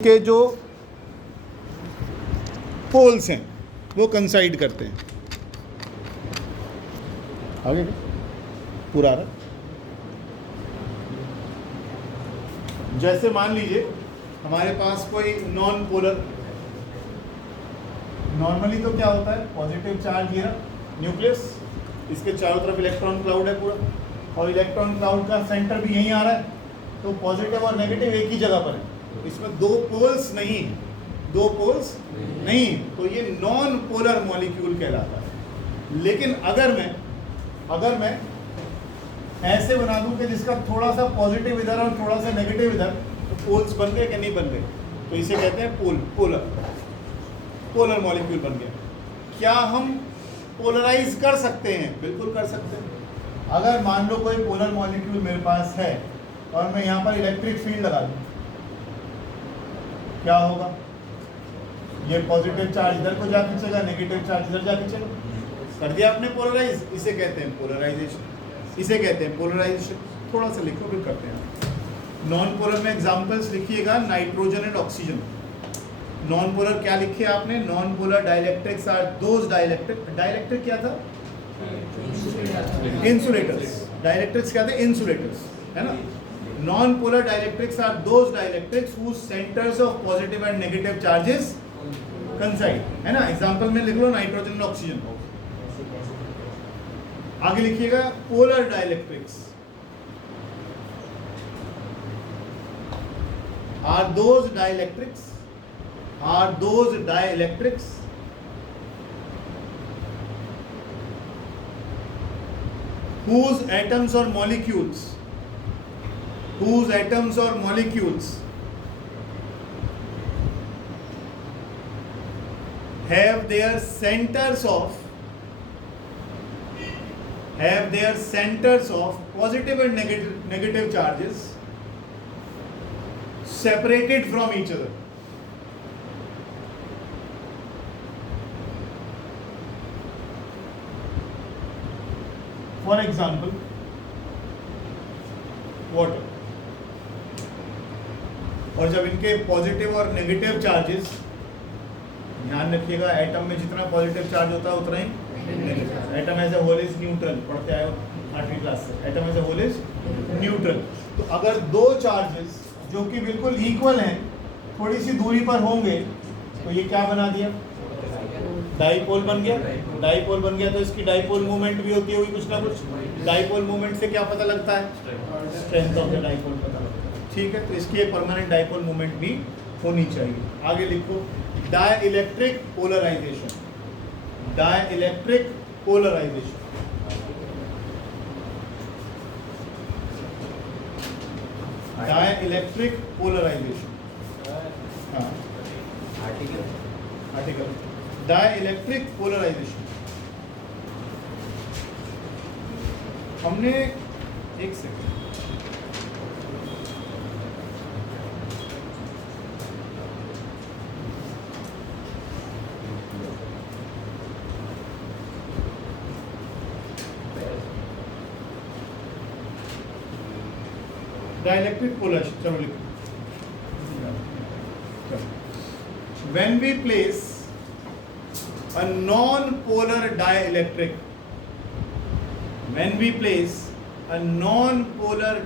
के जो पोल्स हैं वो कंसाइड करते हैं। आगे पूरा रहा। जैसे मान लीजिए हमारे पास कोई नॉन पोलर, नॉर्मली तो क्या होता है, पॉजिटिव चार्ज ये न्यूक्लियस, इसके चारों तरफ इलेक्ट्रॉन क्लाउड है पूरा, और इलेक्ट्रॉन क्लाउड का सेंटर भी यहीं आ रहा है, तो पॉजिटिव और नेगेटिव एक ही जगह पर है। तो इसमें दो पोल्स नहीं, तो ये नॉन पोलर मॉलिक्यूल कहलाता है। लेकिन अगर मैं ऐसे बना दूं कि जिसका थोड़ा सा पॉजिटिव इधर और थोड़ा सा नेगेटिव इधर, तो पोल्स बन गए कि नहीं बन गए, तो इसे कहते हैं पोलर मॉलिक्यूल बन गया। क्या हम पोलराइज कर सकते हैं? बिल्कुल कर सकते हैं। अगर मान लो कोई पोलर मॉलिक्यूल मेरे पास है और मैं यहाँ पर इलेक्ट्रिक फील्ड लगा दूं, क्या होगा? ये पॉजिटिव चार्ज इधर को जा खींचेगा, नेगेटिव चार्ज इधर जा खींचेगा। कर दिया आपने पोलराइज, इसे कहते हैं पोलराइजेशन। थोड़ा सा लिखो फिर करते हैं। नॉन पोलर में एग्जांपल्स लिखिएगा, nitrogen and oxygen. Non polar क्या लिखे आपने? Non polar dielectrics are those dielectric क्या था? इंसुलेटर्स। डाइलेक्ट्रिक्स क्या थे? इंसुलेटर्स, है ना। Non-polar dielectrics are those dielectrics whose centers of positive and negative charges coincide, है ना। एग्जाम्पल में लिख लो नाइट्रोजन और ऑक्सीजन। आगे लिखिएगा polar dielectrics are those dielectrics whose atoms or molecules have their centers of positive and negative charges separated from each other. For example, water. और जब इनके पॉजिटिव और नेगेटिव चार्जेस, ध्यान रखिएगा एटम में जितना पॉजिटिव चार्ज होता है उतना ही negative. Atom as a whole is neutral, पढ़ते आए हो 8वीं क्लास से। Atom as a whole is neutral. तो अगर दो चार्जेस जो कि बिल्कुल इक्वल हैं थोड़ी सी दूरी पर होंगे तो ये क्या बना दिया? डाइपोल बन गया। तो इसकी डाइपोल मूवमेंट भी होती है कुछ ना कुछ। डाइपोल मूवमेंट से क्या पता लगता है? स्ट्रेंथ ऑफ द डाइपोल पता लगता है। ठीक है, तो इसकी एक परमानेंट डाइपोल मूवमेंट भी होनी चाहिए। आगे लिखो डाइलेक्ट्रिक पोलराइजेशन। हाँ, आर्टिकल डाइलेक्ट्रिक पोलराइजेशन। हमने एक सेकंड, डाइलेक्ट्रिक पोलराइजेशन, चलो लिखो। When we place a non-polar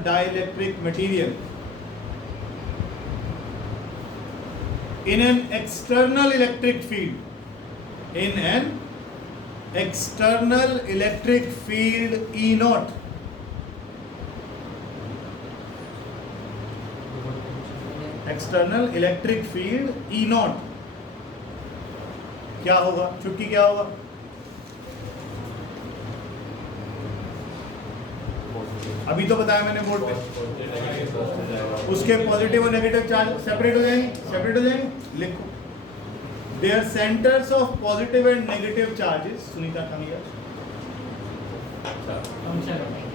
dielectric material in an external electric field, E naught, external electric field E naught, क्या होगा? चुटकी क्या होगा? अभी तो बताया मैंने बोर्ड पे। उसके पॉजिटिव और नेगेटिव चार्ज सेपरेट हो जाएंगे। लिखो their centres of positive and negative charges. Sunita Khangia,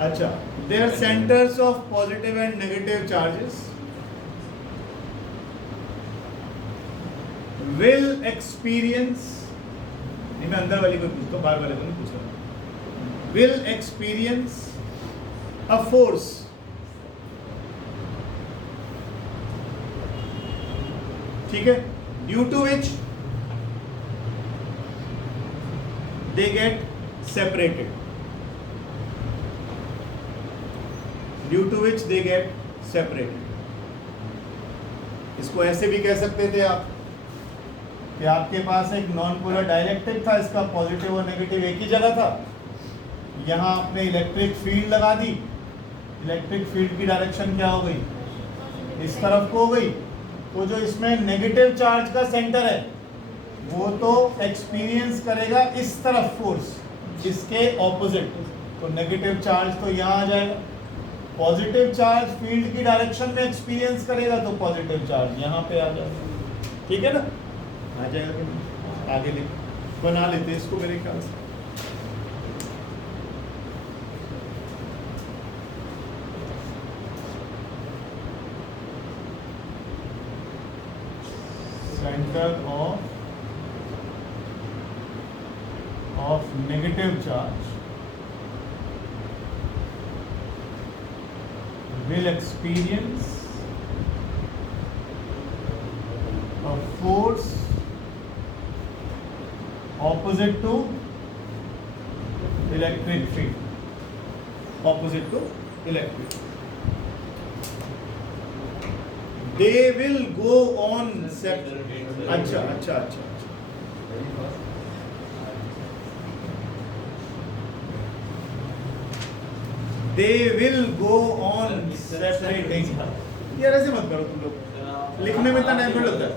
अच्छा, their centres of positive and negative charges will experience, नहीं मैं अंदर वाली को पूछता हूँ, बाहर वाले को नहीं पूछ रहा। will experience a force, ठीक है, due to which they get separated, due to which they get separated. इसको ऐसे भी कह सकते थे आप कि आपके पास एक नॉन पोलर डाइलेक्ट्रिक था, इसका पॉजिटिव और नेगेटिव एक ही जगह था, यहाँ आपने इलेक्ट्रिक फील्ड लगा दी, इलेक्ट्रिक फील्ड की डायरेक्शन क्या हो गई, इस तरफ को हो गई, तो जो इसमें नेगेटिव चार्ज का सेंटर है वो तो एक्सपीरियंस करेगा इस तरफ फोर्स, इसके ऑपोजिट, तो नेगेटिव चार्ज तो यहाँ आ जाएगा, पॉजिटिव चार्ज फील्ड की डायरेक्शन में एक्सपीरियंस करेगा तो पॉजिटिव चार्ज यहाँ पे आ जाएगा, ठीक है ना, आ जाएगा कि नहीं? आगे लिख बना लेते हैं इसको मेरे ख्याल से। Centre of negative charge will experience a force opposite to electric field, opposite to electric. They will go on अच्छा They will go on separating. यार ऐसे मत करो तुम लोग, लिखने में इतना टाइम क्यों लगता है?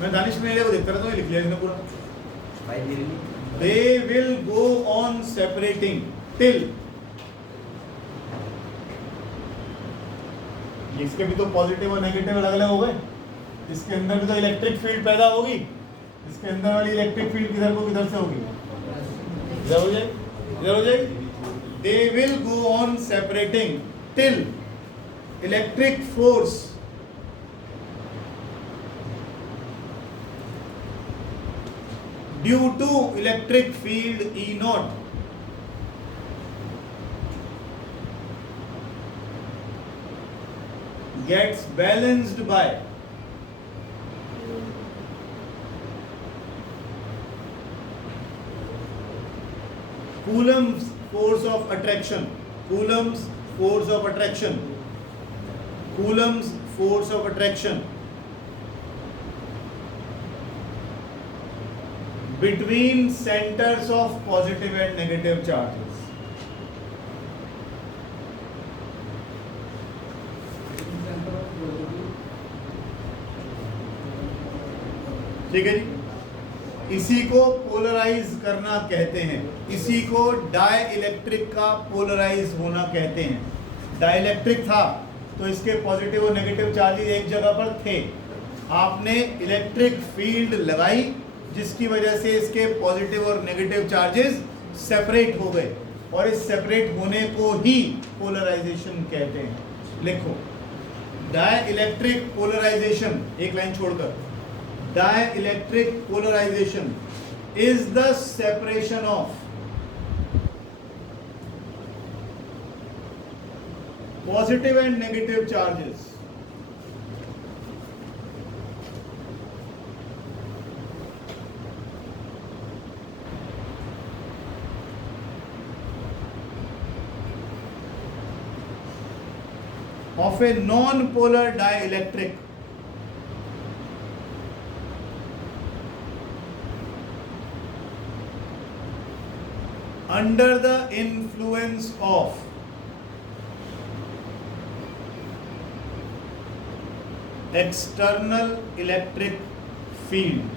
मैं दानिश में को देखता रहता हूँ, लिख लिया इसने पूरा। They will go on separating till, इसके भी तो पॉजिटिव और नेगेटिव अलग अलग हो गए, इसके अंदर भी तो इलेक्ट्रिक फील्ड पैदा होगी, इसके अंदर वाली इलेक्ट्रिक फील्ड किधर को किधर से होगी, इधर हो जाएगी, इधर हो जाएगी। They will go on separating till electric force due to electric field E naught gets balanced by Coulomb's force of attraction, Coulomb's force of attraction, Coulomb's force of attraction between centers of positive and negative charges. ठीक है जी, इसी को polarise करना कहते हैं, इसी को die electric का पोलराइज होना कहते हैं। डाई इलेक्ट्रिक था तो इसके पॉजिटिव और नेगेटिव चार्जेस एक जगह पर थे, आपने इलेक्ट्रिक फील्ड लगाई जिसकी वजह से इसके पॉजिटिव और नेगेटिव चार्जेस सेपरेट हो गए, और इस सेपरेट होने को ही पोलराइजेशन कहते हैं। लिखो, डाई इलेक्ट्रिक पोलराइजेशन, एक लाइन छोड़कर, dielectric polarization is the separation of positive and negative charges of a non-polar dielectric under the influence of external electric field.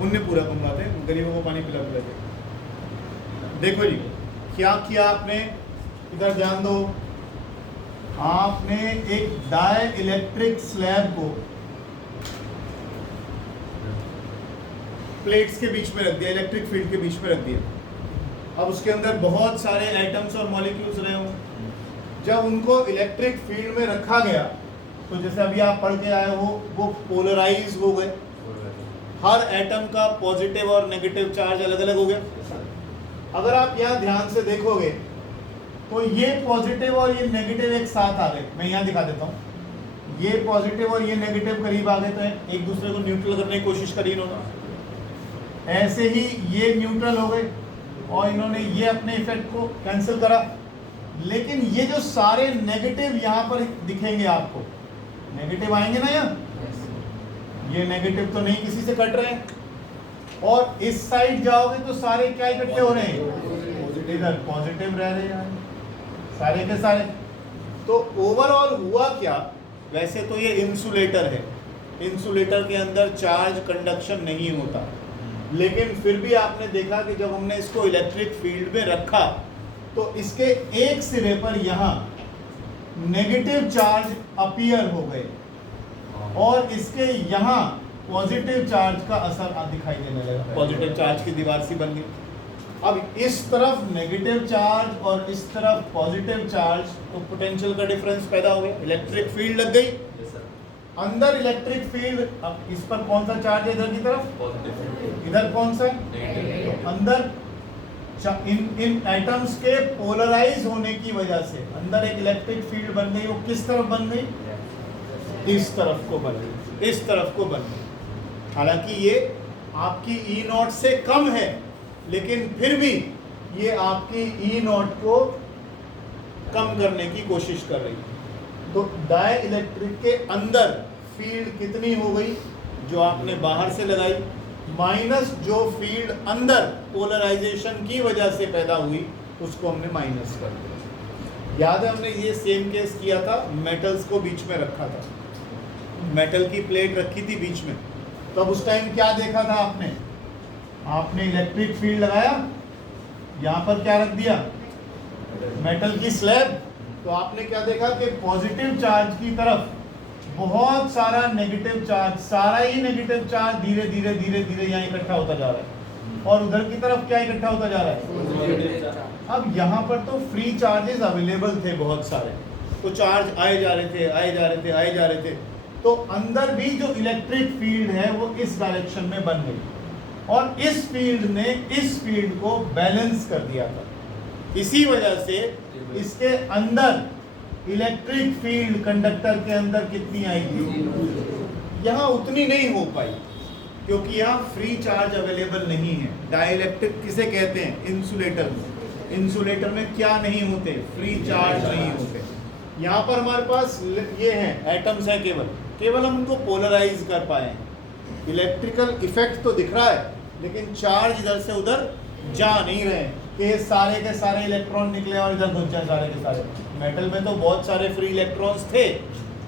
उनने पूरा बनवाते हैं, गरीबों को पानी पिला पिला के। देखो जी, क्या किया आपने, इधर ध्यान दो, आपने एक डाई इलेक्ट्रिक स्लैब को प्लेट्स के बीच में रख दिया, इलेक्ट्रिक फील्ड के बीच में रख दिया। अब उसके अंदर बहुत सारे एटम्स और मॉलिक्यूल्स रहे हों, जब उनको इलेक्ट्रिक फील्ड में रखा गया तो जैसे अभी आप पढ़ के आए हो वो पोलराइज हो गए, हर एटम का पॉजिटिव और नेगेटिव चार्ज अलग अलग हो गया। अगर आप यहाँ ध्यान से देखोगे तो ये पॉजिटिव और ये नेगेटिव एक साथ आ गए। मैं यहाँ दिखा देता हूँ, ये पॉजिटिव और ये नेगेटिव करीब आ गए तो एक दूसरे को न्यूट्रल करने की कोशिश करी इन्होंने। ऐसे ही ये न्यूट्रल हो गए और इन्होंने ये अपने इफेक्ट को कैंसिल करा। लेकिन ये जो सारे नेगेटिव यहाँ पर दिखेंगे आपको, नेगेटिव आएंगे ना यहाँ, ये नेगेटिव तो नहीं किसी से कट रहे हैं। और इस साइड जाओगे तो सारे क्या इकट्ठे हो रहे हैं, इधर पॉजिटिव रह रहे हैं सारे के सारे। तो ओवरऑल हुआ क्या, वैसे तो ये इंसुलेटर है, इंसुलेटर के अंदर चार्ज कंडक्शन नहीं होता, लेकिन फिर भी आपने देखा कि जब हमने इसको इलेक्ट्रिक फील्ड में रखा तो इसके एक सिरे पर यहाँ नेगेटिव चार्ज अपीयर हो गए और इसके यहाँ पॉजिटिव चार्ज का असर दिखाई देने लगा, पॉजिटिव चार्ज की दीवार सी बन गई। अब इस तरफ नेगेटिव चार्ज और इस तरफ पॉजिटिव चार्ज, तो पोटेंशियल का डिफरेंस पैदा हो गया, इलेक्ट्रिक फील्ड लग गई। अंदर इलेक्ट्रिक फील्ड, अब इस पर कौन सा चार्ज है इधर की तरफ, इधर कौन सा है, तो अंदर इन एटम्स के पोलराइज होने की वजह से अंदर एक इलेक्ट्रिक फील्ड बन गई। वो किस तरफ बन गई, इस तरफ को बन गई, इस तरफ को बन गई। हालांकि ये आपकी ई नॉट से कम है, लेकिन फिर भी ये आपकी ई नॉट को कम करने की कोशिश कर रही है। तो डाई इलेक्ट्रिक के अंदर फील्ड कितनी हो गई, जो आपने बाहर से लगाई, माइनस जो फील्ड अंदर पोलराइजेशन की वजह से पैदा हुई, उसको हमने माइनस कर दिया। याद है हमने ये सेम केस किया था, मेटल्स को बीच में रखा था, मेटल की प्लेट रखी थी बीच में। तो अब उस टाइम क्या देखा था आपने, आपने इलेक्ट्रिक फील्ड लगाया, यहाँ पर क्या रख दिया, मेटल की स्लैब। तो आपने क्या देखा कि पॉजिटिव चार्ज की तरफ बहुत सारा नेगेटिव चार्ज, सारा ही नेगेटिव चार्ज धीरे धीरे धीरे धीरे यहाँ इकट्ठा होता जा रहा है, और उधर की तरफ क्या इकट्ठा होता जा रहा है। अब यहाँ पर तो फ्री चार्जेस अवेलेबल थे बहुत सारे, तो चार्ज आए जा रहे थे, आए जा रहे थे, आए जा रहे थे। तो अंदर भी जो इलेक्ट्रिक फील्ड है वो इस डायरेक्शन में बन गई, और इस फील्ड ने इस फील्ड को बैलेंस कर दिया था। इसी वजह से इसके अंदर इलेक्ट्रिक फील्ड कंडक्टर के अंदर कितनी आई थी, यहाँ उतनी नहीं हो पाई, क्योंकि यहाँ फ्री चार्ज अवेलेबल नहीं है। डाइलेक्ट्रिक किसे कहते हैं, इंसुलेटर में। इंसुलेटर में क्या नहीं होते, फ्री चार्ज नहीं होते। यहाँ पर हमारे पास ये हैं, एटम्स हैं, केवल हम उनको पोलराइज कर पाए हैं। इलेक्ट्रिकल इफेक्ट तो दिख रहा है, लेकिन चार्ज इधर से उधर जा नहीं रहे कि सारे के सारे इलेक्ट्रॉन निकले और इधर घुस जाए सारे के सारे। मेटल में तो बहुत सारे फ्री इलेक्ट्रॉन्स थे,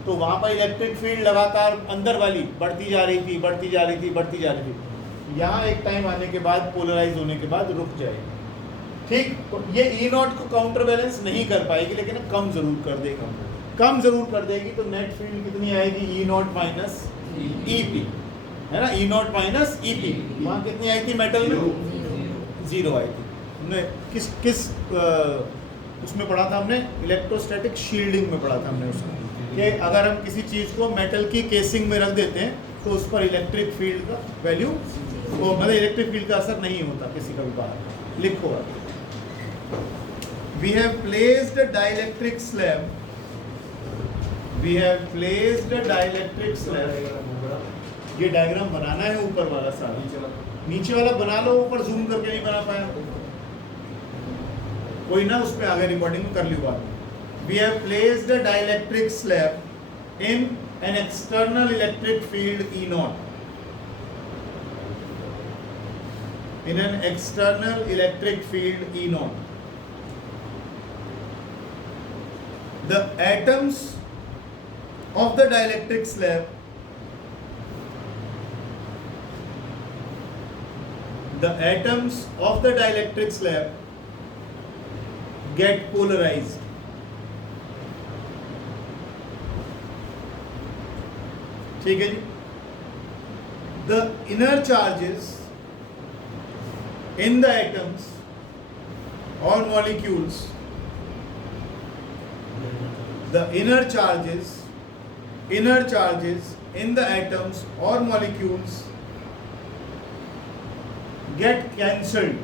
तो वहाँ पर इलेक्ट्रिक फील्ड लगातार अंदर वाली बढ़ती जा रही थी, बढ़ती जा रही थी, बढ़ती जा रही थी। यहाँ एक टाइम आने के बाद, पोलराइज होने के बाद रुक जाएगी। ठीक, तो ये ई नॉट को काउंटर बैलेंस नहीं कर पाएगी, लेकिन कम जरूर कर देगा, कम जरूर कर देगी। तो नेट फील्ड कितनी आएगी, ई नॉट माइनस ई पी, है ना, ई नॉट माइनस ई पी। वहाँ कितनी आई थी मेटल में, 0 आई थी। हमने किस उसमें पढ़ा था, हमने इलेक्ट्रोस्टैटिक शील्डिंग में पढ़ा था हमने उसको, कि अगर हम किसी चीज़ को मेटल की केसिंग में रख देते हैं तो उस पर इलेक्ट्रिक फील्ड का वैल्यू, तो मतलब इलेक्ट्रिक फील्ड का असर नहीं होता किसी का भी बाहर। लिखो, we have placed a dielectric slab, we have placed a dielectric slab. ये डायग्राम बनाना है ऊपर वाला सारा, नीचे वाला बना लो, ऊपर जूम करके नहीं बना पाया कोई ना, उस पर आगे रिकॉर्डिंग में कर ली बात। We have placed a dielectric slab in an external electric field E naught, in an external electric field E naught. The atoms of the dielectric slab, the atoms of the dielectric slab get polarized. ठीक है जी। The inner charges in the atoms or molecules, the inner charges inner charges in the atoms or molecules get cancelled.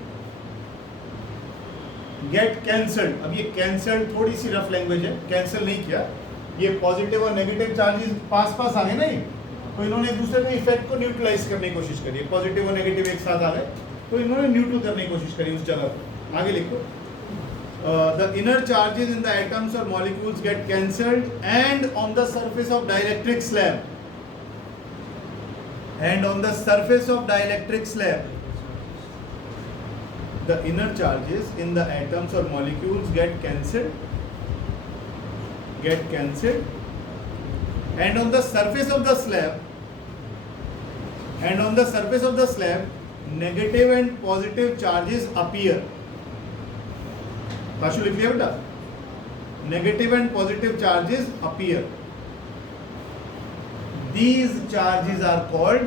अब ये cancelled थोड़ी सी rough language है, cancel नहीं किया, ये positive और नेगेटिव चार्जेस पास आ गए ना, तो इन्होंने एक दूसरे के इफेक्ट को न्यूट्रलाइज करने की कोशिश करी, पॉजिटिव और नेगेटिव एक साथ आ गए तो इन्होंने न्यूट्रल करने की कोशिश करी उस जगह पर। आगे लिखो, the inner charges in the atoms or molecules get cancelled and on the surface of dielectric slab the inner charges in the atoms or molecules get cancelled and on the surface of the slab negative and positive charges appear. Cashew लिख लिया बेटा, negative and positive charges appear. These charges are called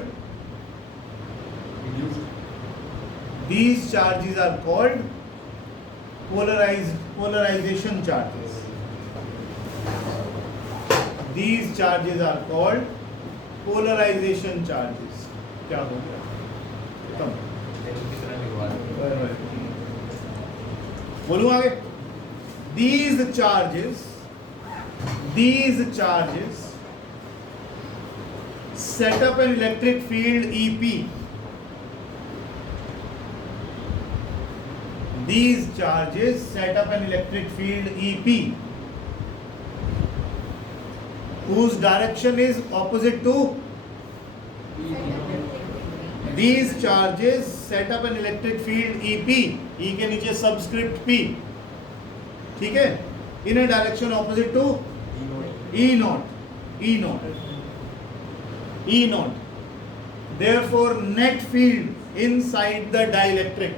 polarization charges. These charges are called polarization charges. क्या हो गया? बोलूं आगे? These charges set up an electric field EP. These charges set up an electric field EP whose direction is opposite to. These charges set up an electric field EP. E के नीचे subscript P, ठीक है, in a direction opposite to E naught. Therefore, net field inside the dielectric.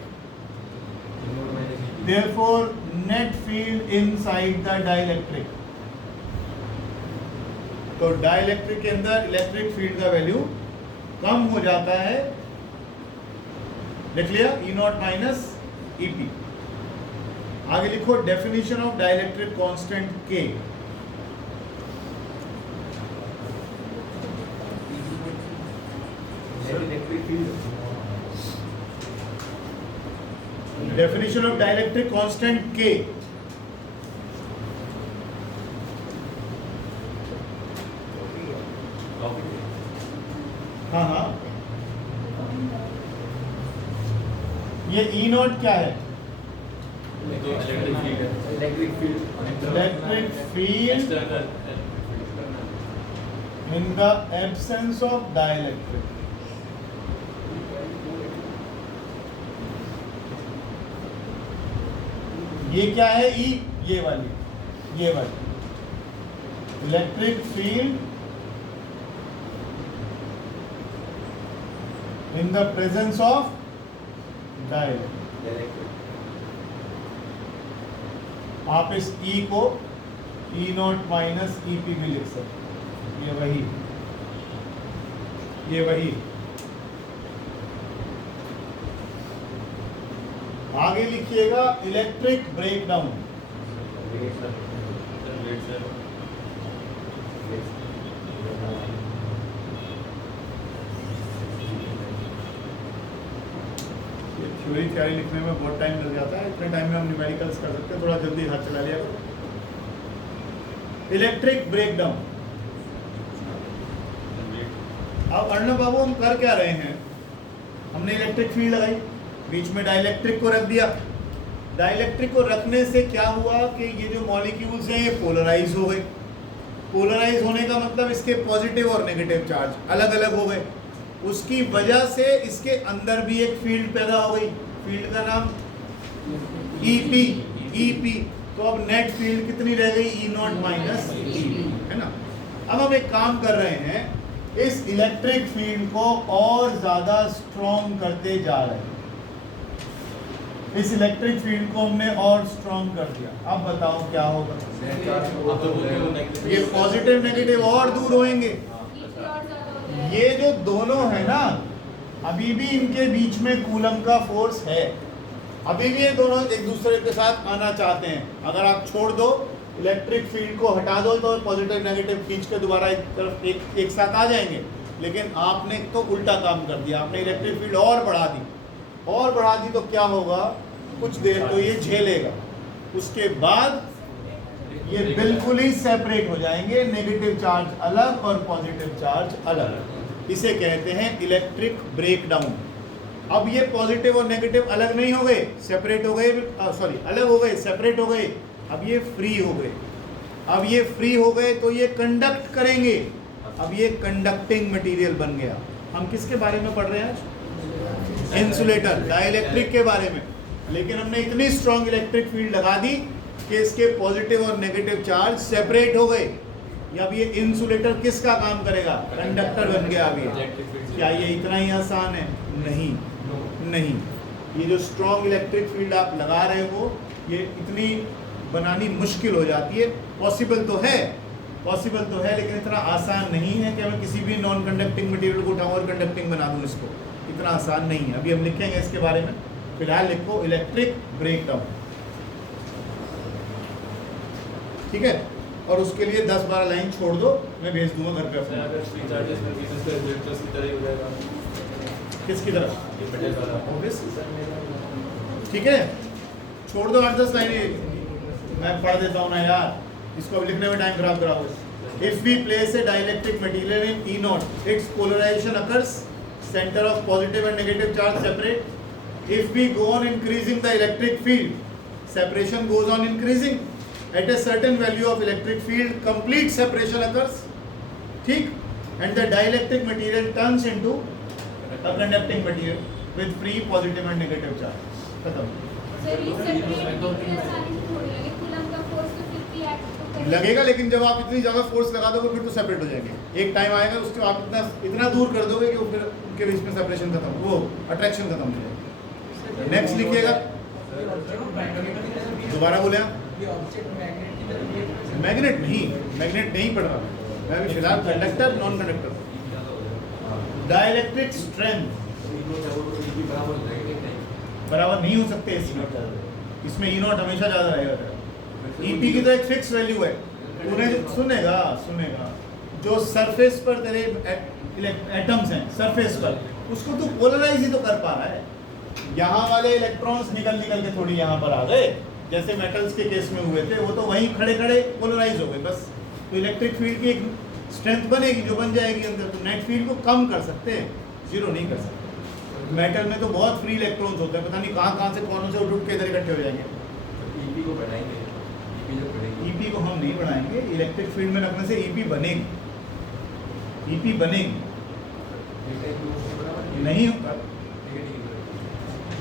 तो dielectric के अंदर electric field का value कम हो जाता है, लिख लिया, E नॉट माइनस EP। आगे लिखो definition of dielectric constant K। Definition of dielectric constant K। हाँ, ये E नॉट क्या है? Electric field in the absence of dielectric. ये क्या है? E, ये वाली electric field in the presence of dielectric। आप इस E को E नॉट माइनस EP भी लिख सकते, ये वही। आगे लिखिएगा इलेक्ट्रिक ब्रेकडाउन। थ्योरी लिखने में बहुत टाइम लग जाता है, इतने टाइम में हम न्यूमेरिकल्स कर सकते हैं, थोड़ा जल्दी हाथ चला लिया करो। Electric breakdown. अब अर्णव बाबू हम कर क्या रहे हैं? हमने इलेक्ट्रिक फील्ड लगाई, बीच में डाइलेक्ट्रिक को रख दिया। डाइलेक्ट्रिक को रखने से क्या हुआ कि ये जो मॉलिक्यूल्स हैं ये पोलराइज हो गए। पोलराइज होने का मतलब इसके पॉजिटिव और नेगेटिव चार्ज अलग अलग हो गए, उसकी वजह से इसके अंदर भी एक फील्ड पैदा हो गई, फील्ड का नाम EP। तो अब नेट फील्ड कितनी रह गई? E नॉट माइनस EP, है ना। अब हम एक काम कर रहे हैं, इस इलेक्ट्रिक फील्ड को और ज्यादा स्ट्रॉन्ग करते जा रहे हैं। इस इलेक्ट्रिक फील्ड को हमने और स्ट्रॉन्ग कर दिया। अब बताओ क्या होगा? ये पॉजिटिव नेगेटिव और दूर होंगे। ये जो दोनों है ना, अभी भी इनके बीच में कूलम का फोर्स है, अभी भी ये दोनों एक दूसरे के साथ आना चाहते हैं। अगर आप छोड़ दो इलेक्ट्रिक फील्ड को हटा दो तो पॉजिटिव नेगेटिव खींच के दोबारा एक तरफ एक साथ आ जाएंगे, लेकिन आपने तो उल्टा काम कर दिया, आपने इलेक्ट्रिक फील्ड और बढ़ा दी तो क्या होगा, कुछ देर तो ये झेलेगा, उसके बाद ये बिल्कुल ही सेपरेट हो जाएंगे, नेगेटिव चार्ज अलग और पॉजिटिव चार्ज अलग। इसे कहते हैं इलेक्ट्रिक ब्रेकडाउन। अब ये पॉजिटिव और नेगेटिव अलग नहीं हो गए, सेपरेट हो गए, अलग हो गए, सेपरेट हो गए, अब ये फ्री हो गए। अब ये फ्री हो गए तो ये कंडक्ट करेंगे, अब ये कंडक्टिंग मटेरियल बन गया। हम किसके बारे में पढ़ रहे हैं आज? इंसुलेटर, डाइलेक्ट्रिक के बारे में। लेकिन हमने इतनी स्ट्रॉन्ग इलेक्ट्रिक फील्ड लगा दी कि इसके पॉजिटिव और नेगेटिव चार्ज सेपरेट हो गए। अब ये इंसुलेटर किसका काम करेगा? कंडक्टर बन गया। अब ये क्या ये इतना ही आसान है? नहीं। ये जो स्ट्रॉन्ग इलेक्ट्रिक फील्ड आप लगा रहे हो ये इतनी बनानी मुश्किल हो जाती है। पॉसिबल तो है लेकिन इतना आसान नहीं है कि मैं किसी भी नॉन कंडक्टिंग मटेरियल को उठाऊं और कंडक्टिंग बना दूं इसको। इतना आसान नहीं है। अभी हम लिखेंगे इसके बारे में, फिलहाल लिखो इलेक्ट्रिक ब्रेकडाउन, ठीक है। और उसके लिए 10-12 लाइन छोड़ दो, मैं भेज दूंगा घर पे अपने। किसकी तरफ? ठीक है, छोड़ दो 8-10 लाइन, मैं पढ़ देता हूँ ना यार, इसको अब लिखने में टाइम खराब कराओ। If we place a dielectric material in E naught, its polarization occurs, center of positive and negative charge separate. If we go on increasing the electric field, separation goes on increasing. At a certain value of electric field, complete separation occurs. ठीक? And the dielectric material turns into a conducting material with free positive and negative charge. खत्म। लगेगा, लेकिन जब आप इतनी ज़्यादा force लगा दोगे फिर तो सेपरेट हो जाएंगे। एक टाइम आएगा उसके आप इतना दूर कर दोगे कि फिर उनके बीच में सेपरेशन खत्म, वो अट्रैक्शन खत्म हो जाएगा। नेक्स्ट लिखिएगा, दोबारा बोले आप। मैग्नेट नहीं पढ़ रहा मैं अभी फिलहाल, conductor non conductor. Dielectric strength बराबर नहीं हो सकते इसमें ई नॉट हमेशा ज़्यादा रहेगा। ईपी की तो एक फिक्स वैल्यू है, उन्हें सुनेगा जो सरफेस पर तेरे एटम्स हैं सरफेस पर, उसको तो पोलराइज ही तो कर पा रहा है। यहाँ वाले इलेक्ट्रॉन्स निकल के थोड़ी यहाँ पर आ गए, जैसे मेटल्स के केस में हुए थे, वो तो वहीं खड़े पोलराइज हो गए बस। तो इलेक्ट्रिक फील्ड की एक स्ट्रेंथ बनेगी जो बन जाएगी अंदर, तो नेट फील्ड को कम कर सकते हैं, जीरो नहीं कर सकते। मेटल में तो बहुत फ्री इलेक्ट्रॉन्स होते हैं, पता नहीं कहाँ से कौनों से उठ के इधर इकट्ठे हो जाएंगे। ईपी को बढ़ाएंगे, ईपी को हम नहीं बढ़ाएंगे, इलेक्ट्रिक फील्ड में रखने से ईपी बनेगी नहीं होगा।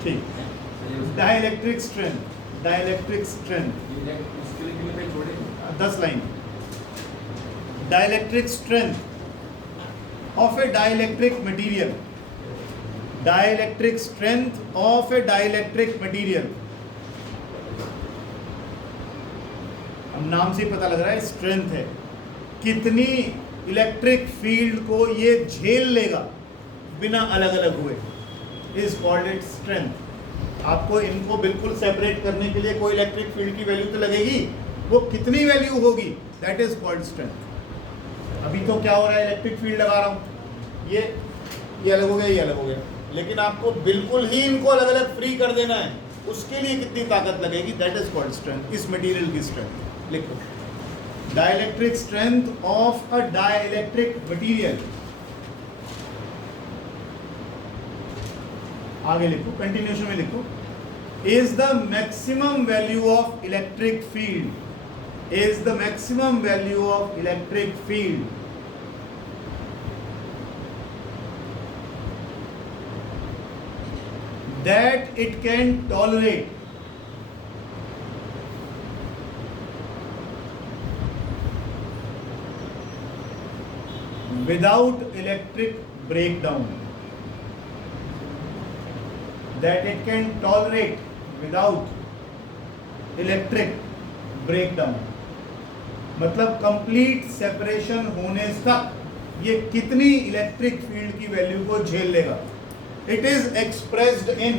ठीक, dielectric strength 10 line. Dielectric strength of A dielectric material, dielectric strength of A dielectric material. अब नाम से ही पता लग रहा है स्ट्रेंथ है, कितनी इलेक्ट्रिक फील्ड को ये झेल लेगा बिना अलग अलग हुए, इज कॉल्ड इट स्ट्रेंथ। आपको इनको बिल्कुल सेपरेट करने के लिए कोई इलेक्ट्रिक फील्ड की वैल्यू तो लगेगी, वो कितनी वैल्यू होगी, दैट इज कॉल्ड स्ट्रेंथ। अभी तो क्या हो रहा है, इलेक्ट्रिक फील्ड लगा रहा हूँ, ये अलग हो गया, ये अलग हो गया, लेकिन आपको बिल्कुल ही इनको अलग अलग फ्री कर देना है, उसके लिए कितनी ताकत लगेगी, दैट इज कॉल्ड स्ट्रेंथ। इस मटेरियल की स्ट्रेंथ लिखो, dielectric strength of a dielectric material. आगे लिखो, कंटिन्यूएशन में लिखो, is the maximum value of electric field, is the maximum value of electric field that it can tolerate without electric breakdown, that it can tolerate without electric breakdown, मतलब complete separation होने तक ये कितनी electric field की value को झेल लेगा। It is expressed in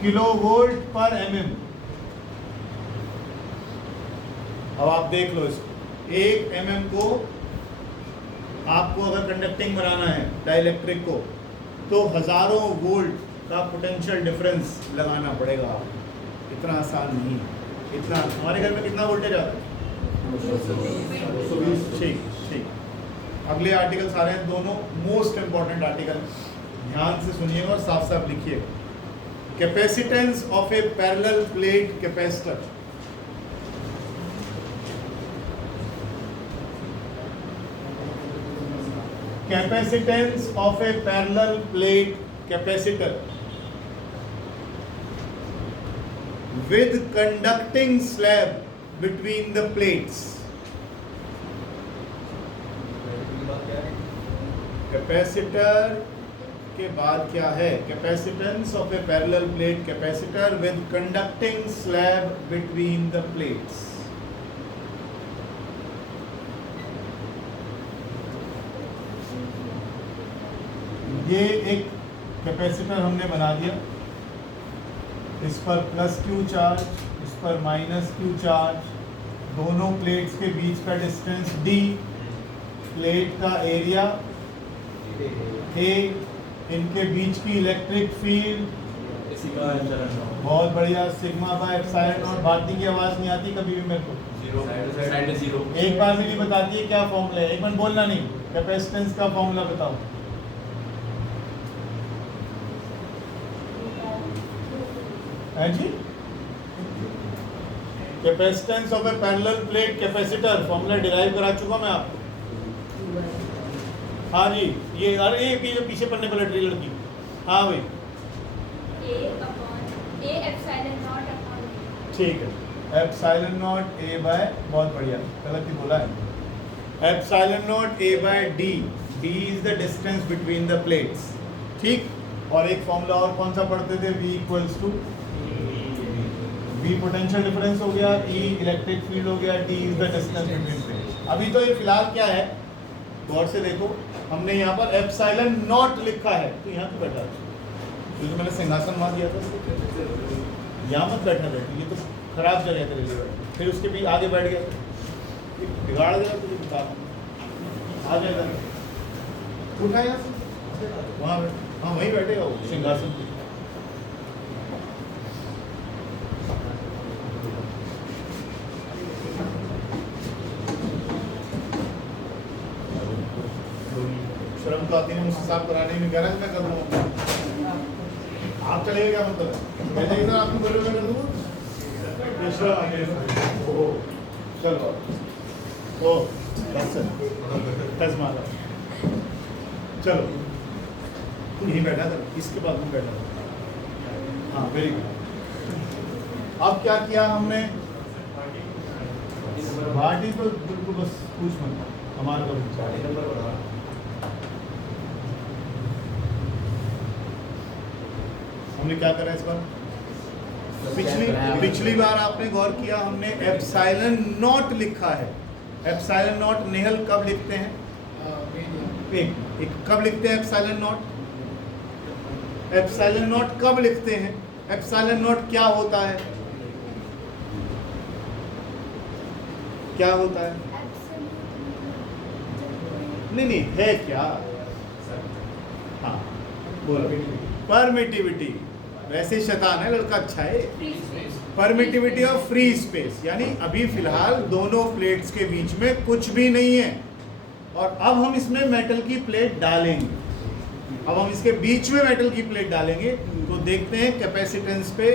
kilovolt पर mm। अब आप देख लो इसको, 1 mm को आपको अगर कंडक्टिंग बनाना है डाइलेक्ट्रिक को, तो हजारों वोल्ट का पोटेंशियल डिफरेंस लगाना पड़ेगा आपको। इतना आसान नहीं है। इतना हमारे घर में कितना वोल्टेज आता है? ठीक ठीक। अगले आर्टिकल सारे हैं दोनों मोस्ट इंपॉर्टेंट आर्टिकल, ध्यान से सुनिएगा और साफ साफ लिखिएगा। Capacitance of a parallel plate capacitor. Capacitance of a parallel plate capacitor with conducting slab between the plates. Capacitor के बाद क्या है? Capacitance of a parallel plate capacitor with conducting slab between the plates. ये एक capacitor हमने बना दिया, इस पर प्लस क्यू चार्ज, इस पर माइनस क्यू चार्ज, दोनों प्लेट्स के बीच का डिस्टेंस d, प्लेट का एरिया a, इनके बीच की इलेक्ट्रिक फील्ड बहुत बढ़िया sigma by epsilon naught. Bharti की आवाज नहीं आती कभी भी मेरे को, जीरो एक बार भी नहीं बताती है क्या फॉर्मूला है। एक बार बोलना नहीं, कैपेसिटेंस का फॉर्मूला बताओ। है जी, capacitance of a parallel plate capacitor formula derive करा चुका मैं आपको। हाँ जी, ये अरे ये जो पीछे पढ़ने पर लड़ रही लड़की, हाँ भाई ठीक है, एप्सिलॉन नॉट ए बाय, बहुत बढ़िया, गलत ही बोला है, epsilon naught A by D, D is the distance between the plates. ठीक, और एक फॉर्मूला और कौन सा पढ़ते थे? V equals to V potential difference हो गया, E इलेक्ट्रिक फील्ड हो गया, D is the distance between plates. अभी तो ये फिलहाल क्या है, गौर से देखो, हमने यहाँ पर एप्सिलॉन नॉट लिखा है, तो यहाँ क्यों बैठा? क्योंकि मैंने सिंहासन वहाँ दिया था, यहाँ मत बैठना बैठो, ये तो खराब जगह तेरे लिए। फिर उसके भी आगे बैठ गया, बिगाड़ देगा तुझे, बता आ जाएगा, उठा यहाँ से वहाँ, हाँ वहीं बैठेगा वो सिंहासन पे। शर्म तो आती नहीं मुझसे साफ कराने में, गरज मैं कर दूँगा, आप चलेगा क्या मतलब? मैं नहीं सर आपको बोलो मैं कर दूँगा। चलो ओ दस मारा, चलो तू यहीं बैठा था, इसके बाद में बैठा था। हाँ वेरी गुड। अब क्या किया हमने? भाटी तो बिल्कुल बस कुछ मत हमारे को हमने क्या करा इस बार? पिछली बार आपने गौर किया, हमने एप्सिलॉन नॉट लिखा है। एप्सिलॉन नॉट नेहल कब लिखते हैं? एक कब लिखते हैं एप्सिलॉन नॉट? एप्सिलॉन नॉट कब लिखते हैं? एप्सिलॉन नॉट क्या होता है? क्या होता है? नहीं है क्या? हाँ बोलो। परमिटिविटी, वैसे शैतान है लड़का, अच्छा है। परमिटिविटी ऑफ फ्री स्पेस, यानी अभी फिलहाल दोनों प्लेट्स के बीच में कुछ भी नहीं है, और अब हम इसमें मेटल की प्लेट डालेंगे। अब हम इसके बीच में मेटल की प्लेट डालेंगे तो देखते हैं कैपेसिटेंस पे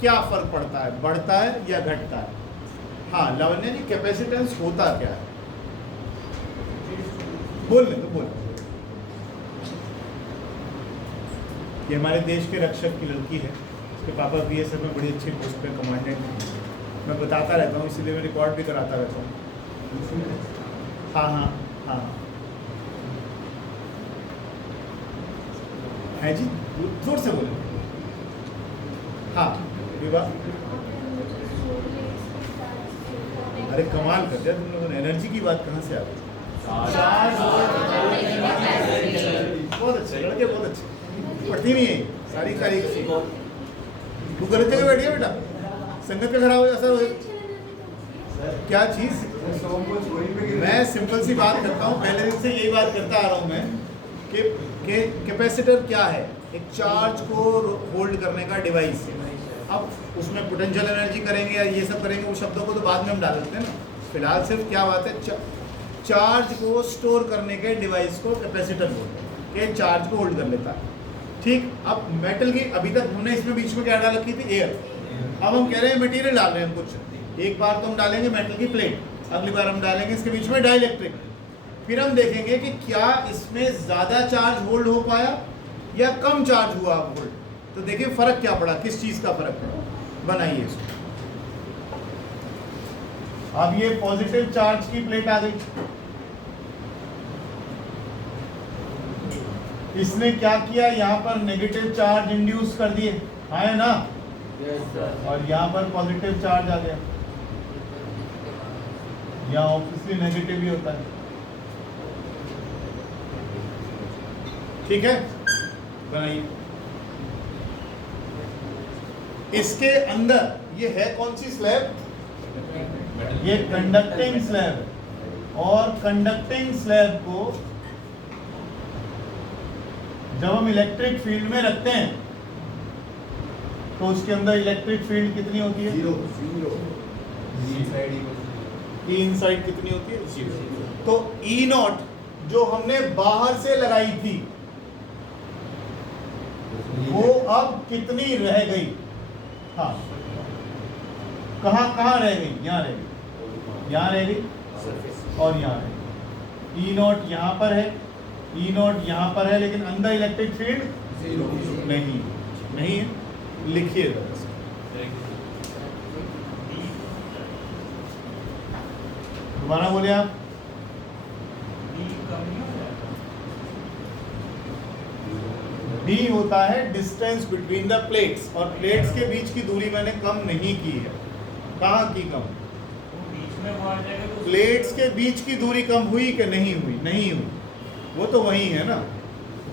क्या फर्क पड़ता है, बढ़ता है या घटता है। हाँ लावण्य जी, कैपेसिटेंस होता क्या है? बोल ले तो बोल। ये हमारे देश के रक्षक की लड़की है, उसके पापा बीएसएफ में बड़ी अच्छी पोस्ट पे कमांडेंट हैं। मैं बताता रहता हूँ, इसीलिए मैं रिकॉर्ड भी कराता रहता हूँ। हाँ हाँ हाँ है जी, जोर से बोले। हाँ विवाह, अरे कमाल कर दिया तुम लोगों ने, एनर्जी की बात कहाँ से आ गई? बहुत अच्छे लड़के, बहुत अच्छे, पढ़ती नहीं है सारी तू गलत जगह बैठ गया बेटा, संगत का खराब हो असर हो। क्या चीज? मैं सिंपल सी बात करता हूँ, पहले दिन से यही बात करता आ रहा हूँ मैं कि कैपेसिटर क्या है? एक चार्ज को होल्ड करने का डिवाइस है। अब उसमें पोटेंशियल एनर्जी करेंगे या ये सब करेंगे, वो शब्दों को तो बाद में हम डाल देते हैं ना। फिलहाल सिर्फ क्या बात है, चार्ज को स्टोर करने के डिवाइस को कैपेसिटर बोलते हैं, कि चार्ज को होल्ड कर लेता है। ठीक, अब मेटल की अभी तक हमने इसमें बीच में क्या डाल रखी थी? एयर। अब हम कह रहे हैं मटेरियल डाल रहे हैं कुछ। एक बार तो हम डालेंगे मेटल की प्लेट, अगली बार हम डालेंगे इसके बीच में डाइलेक्ट्रिक। फिर हम देखेंगे कि क्या इसमें ज़्यादा चार्ज होल्ड हो पाया या कम चार्ज हुआ होल्ड। तो देखिए फर्क क्या पड़ा, किस चीज़ का फर्क पड़ा। बनाइए इसको। अब ये पॉजिटिव चार्ज की प्लेट आ गई, इसने क्या किया, यहाँ पर नेगेटिव चार्ज इंड्यूस कर दिए, आए ना? और यहाँ पर पॉजिटिव चार्ज आ गया। यहाँ ऑब्वियसली नेगेटिव ही होता है। ठीक है, बनाइए। इसके अंदर ये है कौन सी स्लैब? ये कंडक्टिंग स्लैब। और कंडक्टिंग स्लैब को जब हम इलेक्ट्रिक फील्ड में रखते हैं तो उसके अंदर इलेक्ट्रिक फील्ड कितनी होती है? जीरो। ई इनसाइड कितनी होती है? जीरो। तो ई नॉट जो हमने बाहर से लगाई थी वो अब कितनी रह गई? हाँ, कहाँ रह गई? यहाँ रह गई, यहाँ रह गई और यहाँ रह गई। ई नॉट यहाँ पर है, ई नॉट यहाँ पर है, लेकिन अंदर इलेक्ट्रिक फील्ड नहीं है। लिखिए दोबारा बोले आप। डी होता है डिस्टेंस बिटवीन द प्लेट्स, और प्लेट्स के बीच की दूरी मैंने कम नहीं की है। कहाँ की कम? प्लेट्स के बीच की दूरी कम हुई कि नहीं हुई? नहीं हुई, वो तो वही है ना।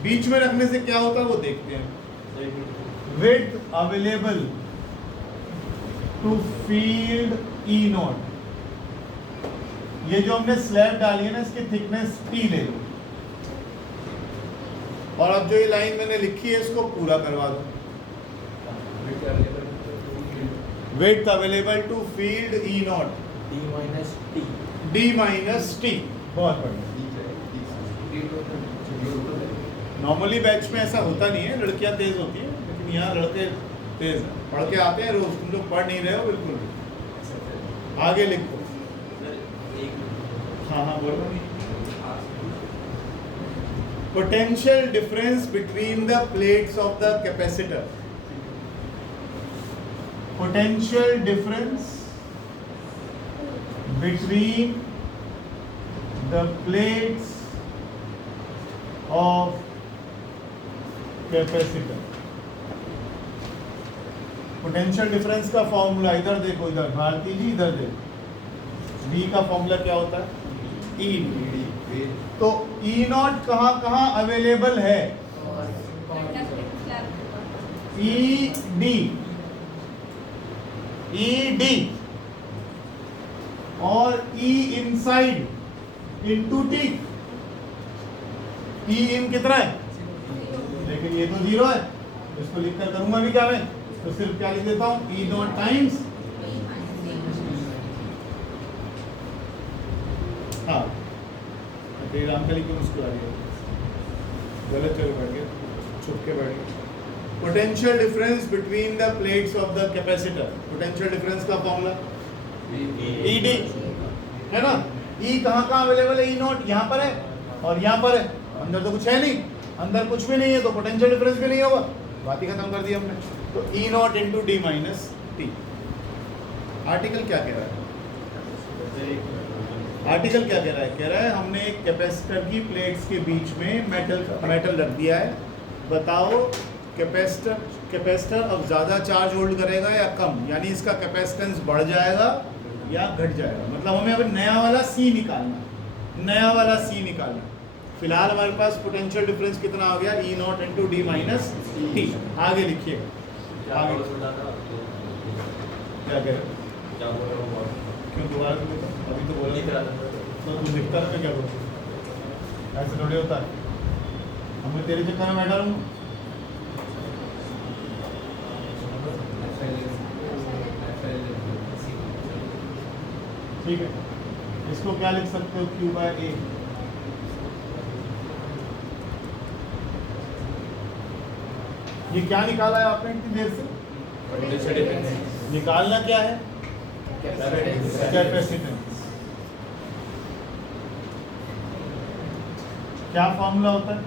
बीच में रखने से क्या होता है वो देखते हैं। Width available to field E naught, ये जो हमने स्लैब डाली है ना, इसकी थिकनेस टी ले लो, और अब जो ये लाइन मैंने लिखी है इसको पूरा करवा दो। Width available to field E naught D minus T. बहुत बढ़िया। नॉर्मली बैच में ऐसा होता नहीं है, लड़कियां तेज होती हैं, लेकिन यहाँ लड़के तेज हैं, पढ़ के आते हैं रोज। तुम लोग पढ़ नहीं रहे हो बिल्कुल। आगे लिखो। हाँ बोलो। Potential difference between the plates of the capacitor. Potential difference between the plates of capacitor. Potential difference का फॉर्मूला इधर देखो, इधर भारती जी इधर देखो। V का फॉर्मूला क्या होता है? E। तो E नॉट कहाँ अवेलेबल है? E D और E inside into T। E इन कितना है? लेकिन ये तो जीरो है, इसको लिखकर करूंगा भी क्या मैं? तो सिर्फ क्या लिख देता हूं? E नॉट टाइम्स, हाँ रामकली क्यों मुस्कुरा रही है? गलत जगह बैठ गया, छुप के बैठ गया। Potential difference between the plates of the capacitor. Potential difference का फॉर्मूला ED है ना। E कहाँ अवेलेबल है? E नॉट यहाँ पर है और यहाँ पर है, अंदर तो कुछ है नहीं, अंदर कुछ भी नहीं है, तो पोटेंशियल डिफरेंस भी नहीं होगा। बात ही खत्म कर दी हमने। तो E not into D minus T. Article क्या कह रहा है? आर्टिकल क्या कह रहा है? कह रहा है हमने एक कैपेसिटर की प्लेट्स के बीच में मेटल रख दिया है। बताओ कैपेसिटर अब ज़्यादा चार्ज होल्ड करेगा या कम, यानी इसका कैपेसिटेंस बढ़ जाएगा या घट जाएगा। मतलब हमें अब नया वाला C निकालना। फिलहाल हमारे पास पोटेंशियल डिफरेंस कितना आ गया? E not into D minus T. आगे लिखिए। क्या कह रहे हो? क्यों दोबारा तो लिखा? अभी तो बोला लिख रहा था। तो तू लिखता ना, मैं क्या करूँ? ऐसे थोड़ी होता है। अब मैं तेरे चक्कर में बैठा रहूँ? ठीक है, इसको क्या लिख सकते हो? Q by A। ये क्या निकाला है आपने इतनी देर से? निकालना क्या है? कैपेसिटेंस। क्या फॉर्मूला होता है?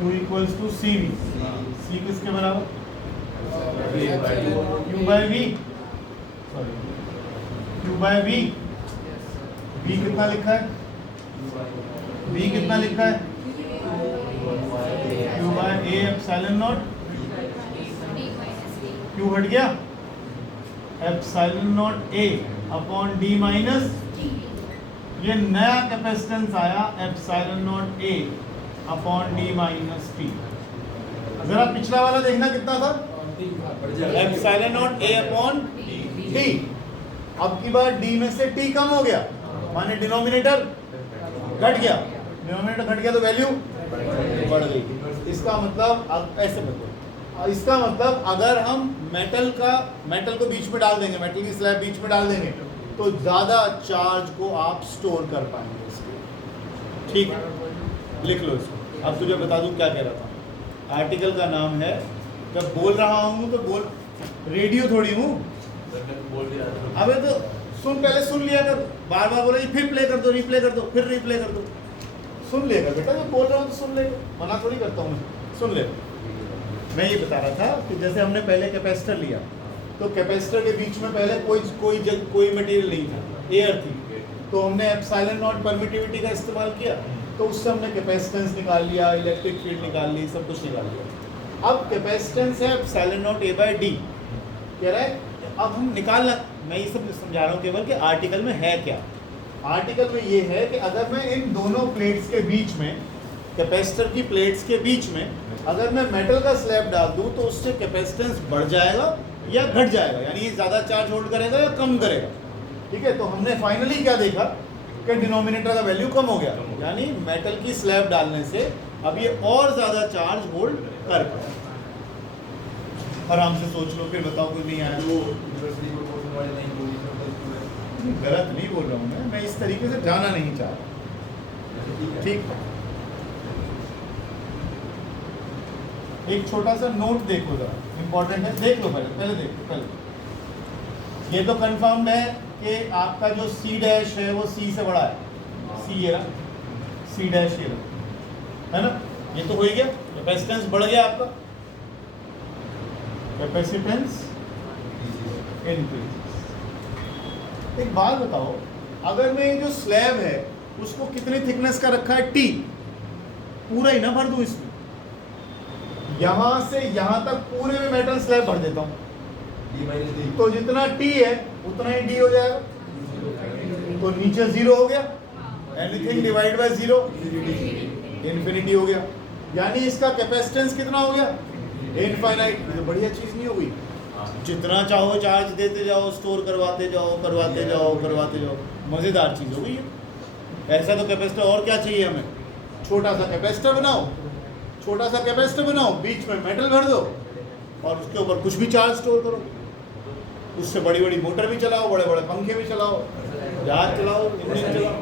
Q equals to CV। C किसके बराबर? Q bye V। Sorry, Q bye V। V कितना लिखा है? V कितना लिखा है? Q by A epsilon naught. Q हट गया, epsilon not A upon D minus. ये नया कैपेसिटेंस आया epsilon not A upon D minus T। जरा पिछला वाला देखना कितना था? Epsilon not A upon D। अब की बार D में से T कम हो गया, माने डिनोमिनेटर घट गया। डिनोमिनेटर घट गया तो वैल्यू बढ़ गई। इसका मतलब अब ऐसे बदलो, इसका मतलब अगर हम मेटल को बीच में डाल देंगे, मेटल की स्लैब बीच में डाल देंगे तो ज़्यादा चार्ज को आप स्टोर कर पाएंगे इसके। ठीक है, लिख लो इसको। अब तुझे बता दूं क्या कह रहा था। आर्टिकल का नाम है, जब बोल रहा हूँ तो बोल, रेडियो थोड़ी हूँ। अबे तो सुन, पहले सुन लिया कर, बार बार बोला फिर प्ले कर दो, रिप्ले कर दो, फिर रिप्ले कर दो। सुन लेगा बेटा, मैं बोल रहा हूँ तो सुन ले, मना थोड़ी करता हूँ मैं, सुन ले। मैं ये बता रहा था कि जैसे हमने पहले कैपेसिटर लिया तो कैपेसिटर के बीच में पहले कोई मटेरियल नहीं था, एयर थी, तो हमने एप्सिलॉन नॉट परमिटिविटी का इस्तेमाल किया, तो उससे हमने कैपेसिटेंस निकाल लिया, इलेक्ट्रिक फील्ड निकाल ली, सब कुछ निकाल लिया। अब कैपेसिटेंस है epsilon not A by D कह रहा है। अब हम निकालना, मैं ये सब समझा रहा हूँ केवल कि आर्टिकल में है क्या। आर्टिकल में ये है कि अगर मैं इन दोनों प्लेट्स के बीच में, कैपेसिटर की प्लेट्स के बीच में अगर मैं मेटल का स्लैब डाल दूं तो उससे कैपेसिटेंस बढ़ जाएगा या घट जाएगा, यानी ये ज़्यादा चार्ज होल्ड करेगा या कम करेगा। ठीक है, तो हमने फाइनली क्या देखा कि डिनोमिनेटर का वैल्यू कम हो गया, यानी मेटल की स्लैब डालने से अब ये और ज़्यादा चार्ज होल्ड कर पाएगा। आराम से सोच लो, फिर बताओ कुछ नहीं आया। गलत नहीं बोल रहा हूँ मैं इस तरीके से जाना नहीं चाह रहा। ठीक, एक छोटा सा नोट देखो जरा, इंपॉर्टेंट है, देख लो पहले देखो पहले। ये तो कंफर्म्ड है कि आपका जो C डैश है वो C से बड़ा है, C ये रहा, C डैश ये रहा, है ना। ये तो हो ही गया, कैपेसिटेंस बढ़ गया आपका, कैपेसिटेंस इंक्रीज। एक बात बताओ, अगर मैं ये जो स्लैब है उसको कितनी थिकनेस का रखा है? T, पूरा ही ना भर दूं इसमें, यहां से यहां तक पूरे में मेटल स्लैब भर देता हूं, तो जितना T है उतना ही D हो जाएगा, तो नीचे 0 हो गया, एनीथिंग डिवाइड बाय 0 इन्फिनिटी हो गया, यानी इसका कैपेसिटेंस कितना हो गया? इनफाइनाइट। तो बढ़िया चीज नहीं हो गई? जितना चाहो चार्ज देते जाओ, स्टोर करवाते जाओ, मजेदार चीज हो गई है। ऐसा तो कैपेसिटर और क्या चाहिए हमें? छोटा सा कैपेसिटर बनाओ, बीच में मेटल भर दो और उसके ऊपर कुछ भी चार्ज स्टोर करो, उससे बड़ी बड़ी मोटर भी चलाओ, बड़े बड़े पंखे भी चलाओ, जहाज चलाओ, इंजन चलाओ।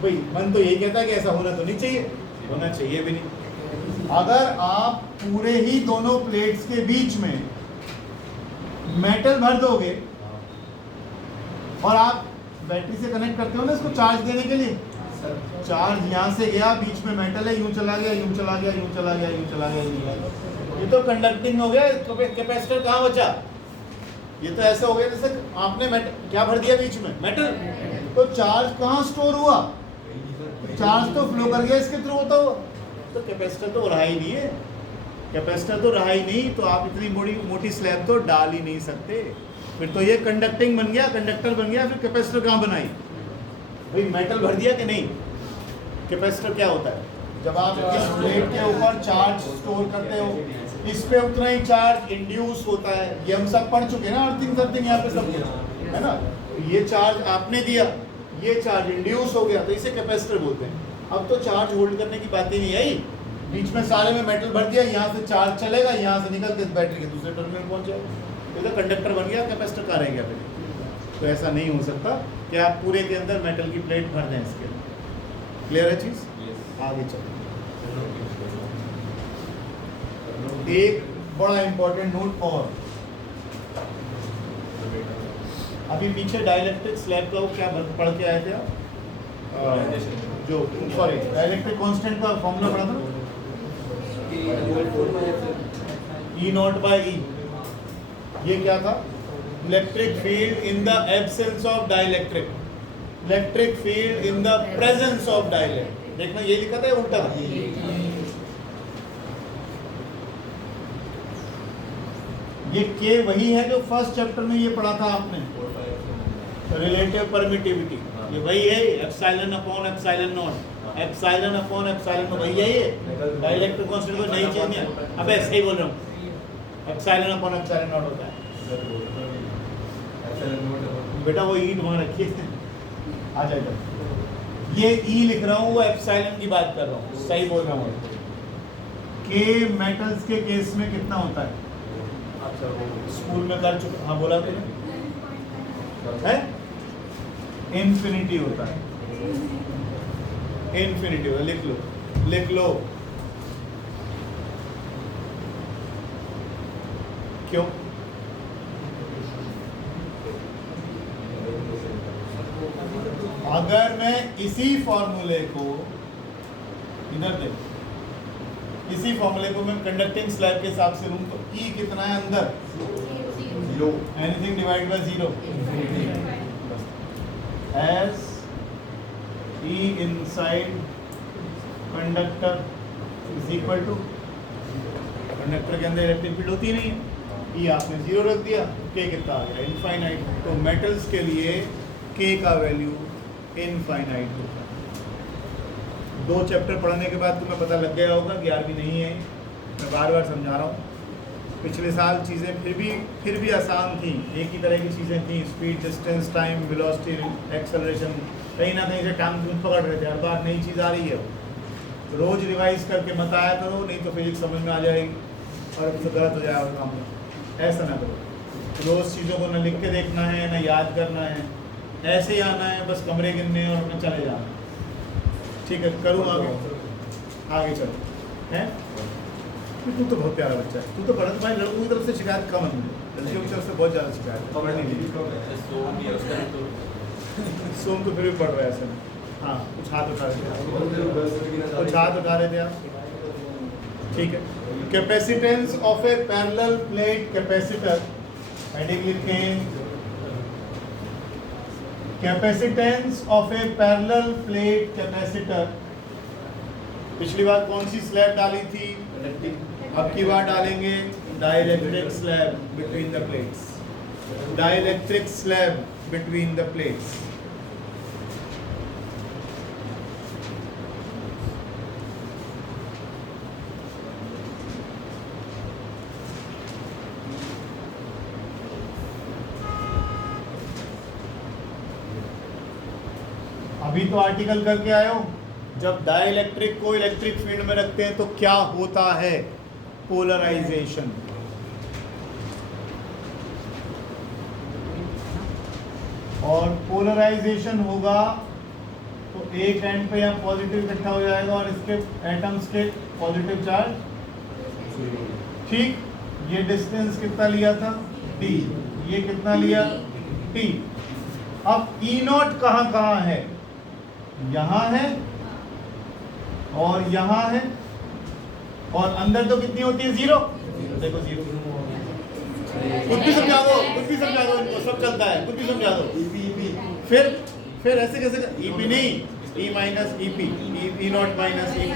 भाई मन तो यही कहता है कि ऐसा होना तो नहीं चाहिए, होना चाहिए भी नहीं। अगर आप पूरे ही दोनों प्लेट्स के बीच में मेटल भर दोगे और आप बैटरी से कनेक्ट करते हो ना इसको चार्ज देने के लिए, चार्ज यहाँ से गया, बीच में मेटल है, यूं चला गया, ये तो कंडक्टिंग हो गया। कैपेसिटर कहाँ बचा? ये तो ऐसा हो गया जैसे आपने क्या भर दिया बीच में? मेटल। तो चार्ज कहाँ स्टोर हुआ? चार्ज तो फ्लो कर गया इसके थ्रू होता हुआ, तो कैपेसिटर तो रहा ही नहीं है। तो आप इतनी मोटी स्लैब तो डाल ही नहीं सकते, फिर तो ये कंडक्टर बन गया, फिर कैपेसिटर कहाँ बनाई? भाई मेटल भर दिया कि नहीं? कैपेसिटर क्या होता है? जब आप इस प्लेट के ऊपर चार्ज स्टोर करते हो, इस पे उतना ही चार्ज इंड्यूस होता है, ये हम सब पढ़ चुके हैं ना, अर्थिंग सर्थिंग यहाँ पे सब कुछ है ना। ये चार्ज आपने दिया, ये चार्ज इंड्यूस हो गया, तो इसे कैपेसिटर बोलते हैं। अब तो चार्ज होल्ड करने की बात ही नहीं आई, बीच में सारे में मेटल भर दिया, यहाँ से चार्ज चलेगा, यहाँ से निकल के बैटरी के दूसरे टर्मिनल पहुंच जाएगा, तो कंडक्टर बन गया, कैपेसिटर कहाँ रह गया फिर। तो ऐसा नहीं हो सकता कि आप पूरे के अंदर मेटल की प्लेट भर दें इसके। क्लियर है चीज? आगे चलो, एक बड़ा इंपॉर्टेंट नोट और, अभी पीछे डाइलेक्ट्रिक स्लैब का वो क्या पढ़ के आए थे आप? जो सॉरी डाइलेक्ट्रिक कांस्टेंट का फॉर्मूला पढ़ा था, E नॉट बाय E। ये क्या था? Electric field in the absence of dielectric, electric field in the presence of dielectric. देखना ये लिखा था या उल्टा था? ये के वही है जो फर्स्ट चैप्टर में ये पढ़ा था आपने, रिलेटिव परमिटिविटी। ये वही है, epsilon upon epsilon not, epsilon upon epsilon not, वही है ये। डाइलेक्ट्रिक कांस्टेंट कोई नई चीज नहीं है। अब ऐसे ही बोल रहा हूँ, एप्सिलॉन अपॉन एप्सिलॉन नॉट होता है बेटा, वो ई वहां रखिए, आ जाएगा। ये ई लिख रहा हूँ, वो एप्सिलॉन की बात कर रहा हूँ, सही बोल रहा हूँ। के मेटल्स के केस में कितना होता है? स्कूल में कर चुका, हाँ बोला तूने है, इन्फिनिटी होता है, इन्फिनिटी होता है। लिख लो, लिख लो। क्यों? अगर मैं इसी फॉर्मूले को इधर देख, इसी फॉर्मूले को मैं कंडक्टिंग स्लैब के हिसाब से लूं तो E कितना है अंदर? 0। Anything divide by 0 as E inside conductor is equal to, conductor के अंदर इलेक्ट्रिक फील्ड होती नहीं है, E आपने 0 रख दिया, K कितना आ गया? इनफाइनाइट। तो मेटल्स के लिए K का वैल्यू इनफाइनाइट होता है। 2 चैप्टर पढ़ने के बाद तुम्हें पता लग गया होगा, 11वीं नहीं है, मैं बार बार समझा रहा हूँ। पिछले साल चीज़ें फिर भी आसान थी, एक ही तरह की चीज़ें थी, speed, distance, time, velocity, acceleration, कहीं ना कहीं से टाइम तुम पकड़ रहे थे। हर बार नई चीज़ आ रही है, रोज़ रिवाइज करके मत आया करो, नहीं तो फिजिक्स समझ में आ जाएगी और तो गलत हो जाएगा काम। ऐसा ना करो, रोज़ चीज़ों को न लिख के देखना है, न याद करना है, ऐसे ही आना है, बस कमरे गिनने और अपने चले जाना। ठीक है, करूँ आगे चलो हैं। तू तो बहुत प्यारा बच्चा है, तू तो पढ़ा, भाई लड़कों की तरफ से शिकायत कम है, लड़कियों की तरफ से बहुत ज़्यादा शिकायत है। पढ़ने की सोम तो फिर भी पढ़ रहा है ऐसे में। हाँ, कुछ हाथ उठा रहे थे, कुछ हाथ उठा रहे थे आप। ठीक है, capacitance of a parallel plate capacitor, heading लिखें, capacitance of a parallel plate capacitor. पिछली बार कौन सी स्लैब डाली थी? अब की बार डालेंगे dielectric slab between the plates, dielectric slab between the plates. अभी तो आर्टिकल करके आए हो, जब डाइलेक्ट्रिक को इलेक्ट्रिक फील्ड में रखते हैं तो क्या होता है? पोलराइजेशन। और पोलराइजेशन होगा तो एक एंड पे यहाँ पॉजिटिव इकट्ठा हो जाएगा और इसके एटम्स के पॉजिटिव चार्ज। ठीक, ये डिस्टेंस कितना लिया था? d, ये कितना लिया? t। अब E नॉट कहाँ कहाँ है? यहाँ है और यहाँ है, और अंदर तो कितनी होती है? 0। देखो 0। कुछ भी समझा दो, कुछ भी समझा दो, इनको सब चलता है, कुछ भी समझा दो। फिर ऐसे कैसे? EP नहीं, E minus EP, E not minus EP।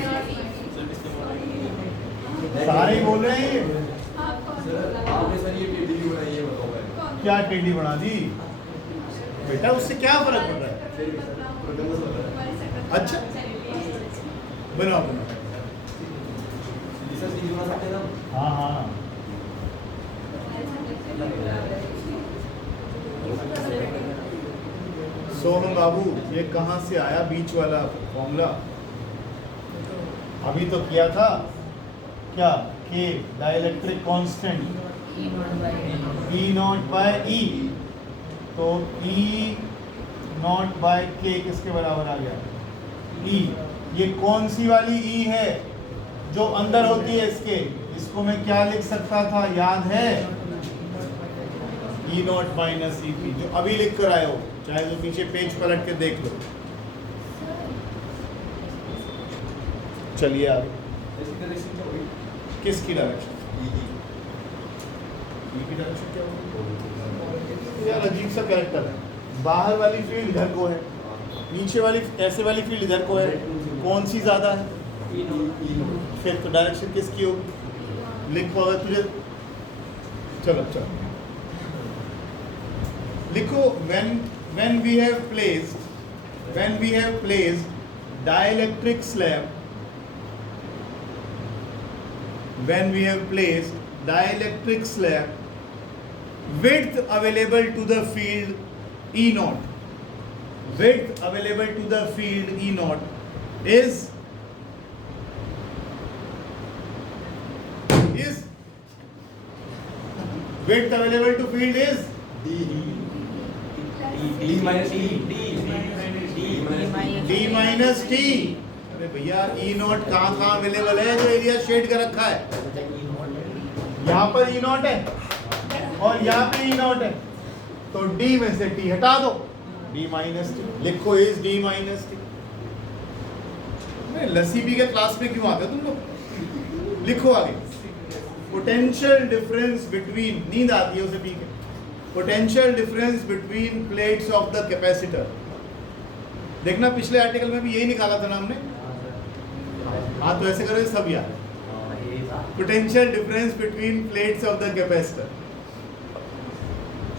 सारे ही बोल रहे हैं ये। क्या टेढ़ी बना दी बेटा? उससे क्या फर्क पड़ रहा है? अच्छा, बनाओ बनाओ। हाँ हाँ सोनू बाबू, ये कहाँ से आया बीच वाला फॉर्मूला? अभी तो किया था क्या, K dielectric constant E naught by E, तो E नॉट बाय के किसके बराबर आ गया? E। ये कौन सी वाली E है जो अंदर होती है इसके? इसको मैं क्या लिख सकता था, याद है? E not minus E P, जो अभी लिख कर आए हो, चाहे तो पीछे पेज पलट के देख लो। चलिए आगे, किसकी डायरेक्शन? E की डायरेक्शन क्या होगी? यार अजीब सा कैरेक्टर है, बाहर वाली फील्ड इधर को है, नीचे वाली ऐसे वाली फील्ड इधर को है, कौन सी ज्यादा है? फिर तो डायरेक्शन किसकी होगी? लिख पाओगे तुझे? चलो चलो लिखो, when we have placed dielectric slab, when we have placed dielectric slab, width available to the field E naught, width available to the field E naught is width available to field is D minus T. D minus T. अरे भैया E not कहाँ कहाँ available है जो area shade कर रखा है? यहाँ पर E नॉट है और यहाँ पे E नॉट है, तो D में से T हटा दो, D माइनस टी लिखो, is D minus T. Lassi P के क्लास में क्यों आते हो तुम लोग? लिखो आगे, पोटेंशियल डिफरेंस बिटवीन, नींद आती है उसे पी के, potential difference between plates of the capacitor. देखना पिछले आर्टिकल में भी यही निकाला था ना हमने। हाँ तो ऐसे करो सब याद, potential difference between plates of the capacitor.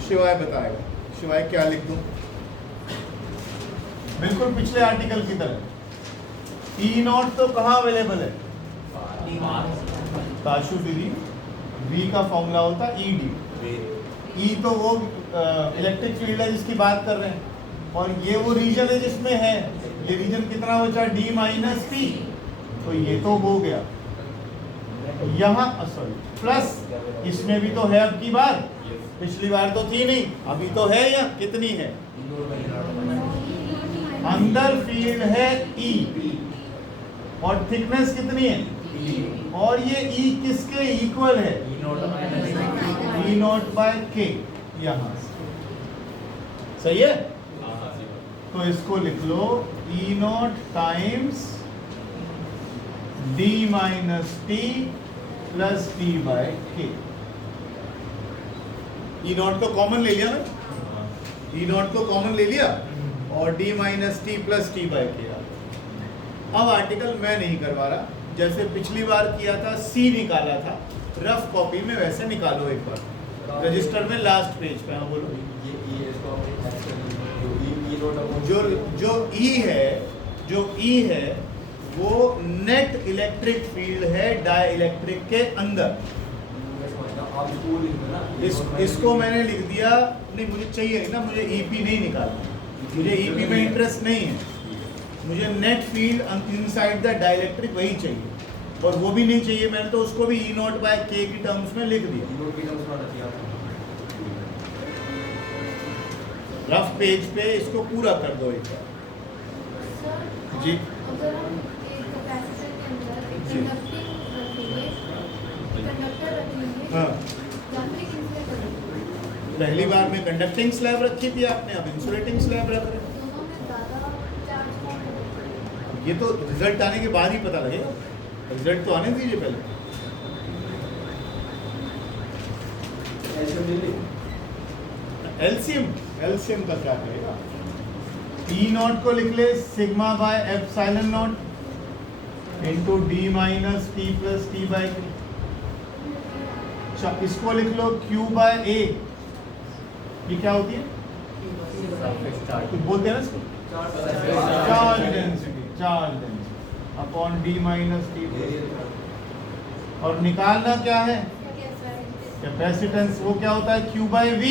शिवाय बताएगा, शिवाय क्या लिख दूं? बिल्कुल पिछले आर्टिकल की तरह। E नॉट तो कहाँ अवेलेबल है? ताशु दीदी, V का फॉर्मूला होता है ED। E तो वो इलेक्ट्रिक फील्ड है जिसकी बात कर रहे हैं, और ये वो रीजन है जिसमें है, ये रीजन कितना बचा? D माइनस P, तो ये तो हो गया। यहाँ सॉरी प्लस, इसमें भी तो है अब की बार, पिछली बार तो थी नहीं, अभी तो है। या कितनी है? अंदर फील्ड है E और थिकनेस कितनी है? और ये E किसके इक्वल है? E naught by K। यहाँ सही है, तो इसको लिख लो, E naught times D minus T plus T by K। E naught को कॉमन ले लिया ना, E नॉट को कॉमन ले लिया और D minus T plus T by K। अब आर्टिकल मैं नहीं करवा रहा, जैसे पिछली बार किया था, C निकाला था रफ कॉपी में, वैसे निकालो एक बार रजिस्टर में लास्ट पेज पे। हाँ बोलो। जो E है वो नेट इलेक्ट्रिक फील्ड है डाइलेक्ट्रिक के अंदर। इसको मैंने लिख दिया, नहीं मुझे चाहिए नहीं ना, मुझे EP नहीं निकालना, मुझे EP में इंटरेस्ट नहीं है, मुझे net field inside the dielectric वही चाहिए, और वो भी नहीं चाहिए मैंने तो उसको भी E नॉट बाय K की टर्म्स में लिख दिया। रफ पेज पे इसको पूरा कर दो एक बार जी। अगर हम एक कैपेसिटर के अंदर एक कंडक्टर रखेंगे, हाँ, या फिर एक इंसुलेटर रखेंगे। पहली बार में कंडक्टिंग स्लैब रखी थी आपने, अब इंसुलेटिंग स्लैब रख रहे हैं। दोनों में ज़्यादा चार्ज कौन है? ये तो रिजल्ट आने के बाद ही पता लगेगा, रिजल्ट तो आने दीजिए पहले। एलसीएम का क्या करेगा? E नॉट को लिख ले sigma by epsilon naught into D minus T plus T by K। इसको लिख लो Q बाय A, ये क्या होती है? कुछ बोलते हैं ना इसको, charge density upon D minus T। और निकालना क्या है, कैपेसिटेंस। वो क्या होता है, Q बाय V।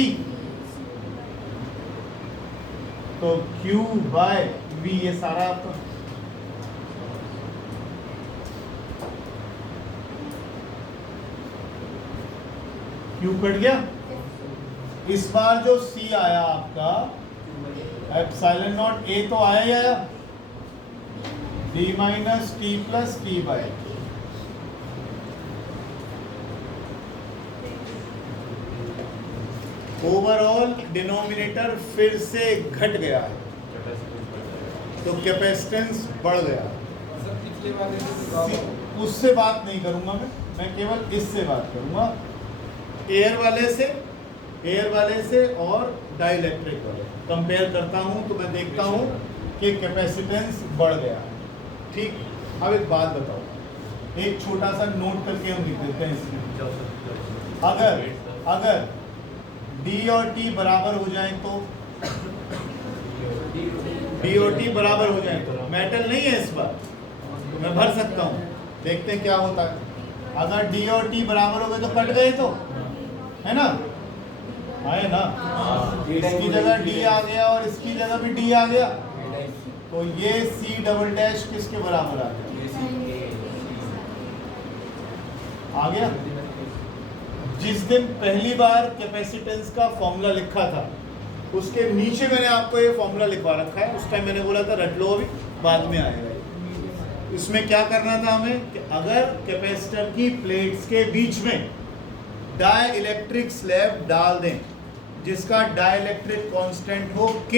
तो Q बाय V ये सारा आपका Q कट गया। इस बार जो C आया आपका एप्सिलॉन नॉट A तो आया ही आया, D minus T plus T by. Overall denominator फिर से घट गया है, तो कैपेसिटेंस बढ़ गया। उससे बात नहीं करूंगा मैं केवल इससे बात करूंगा, एयर वाले से और डाइलेक्ट्रिक वाले कंपेयर करता हूं तो मैं देखता हूं कि कैपेसिटेंस बढ़ गया है। ठीक, अब एक बात बताओ, एक छोटा सा नोट करके हम लिख देते हैं इसमें। अगर D और T बराबर हो जाए तो D और T बराबर हो जाए तो मेटल नहीं है इस बार, मैं भर सकता हूँ। देखते हैं क्या होता है। अगर D और T बराबर हो गए तो कट गए, तो है ना, आए ना। इसकी जगह D आ गया और इसकी जगह भी D आ गया, तो ये C डबल डैश किसके बराबर आ गया। जिस दिन पहली बार कैपेसिटेंस का फॉर्मूला लिखा था उसके नीचे मैंने आपको ये फॉर्मूला लिखवा रखा है। उस टाइम मैंने बोला था रट लो, अभी बाद में आएगा। इसमें क्या करना था हमें कि अगर कैपेसिटर की प्लेट्स के बीच में डाई इलेक्ट्रिक स्लैब डाल दें जिसका डाई इलेक्ट्रिक कॉन्स्टेंट हो K,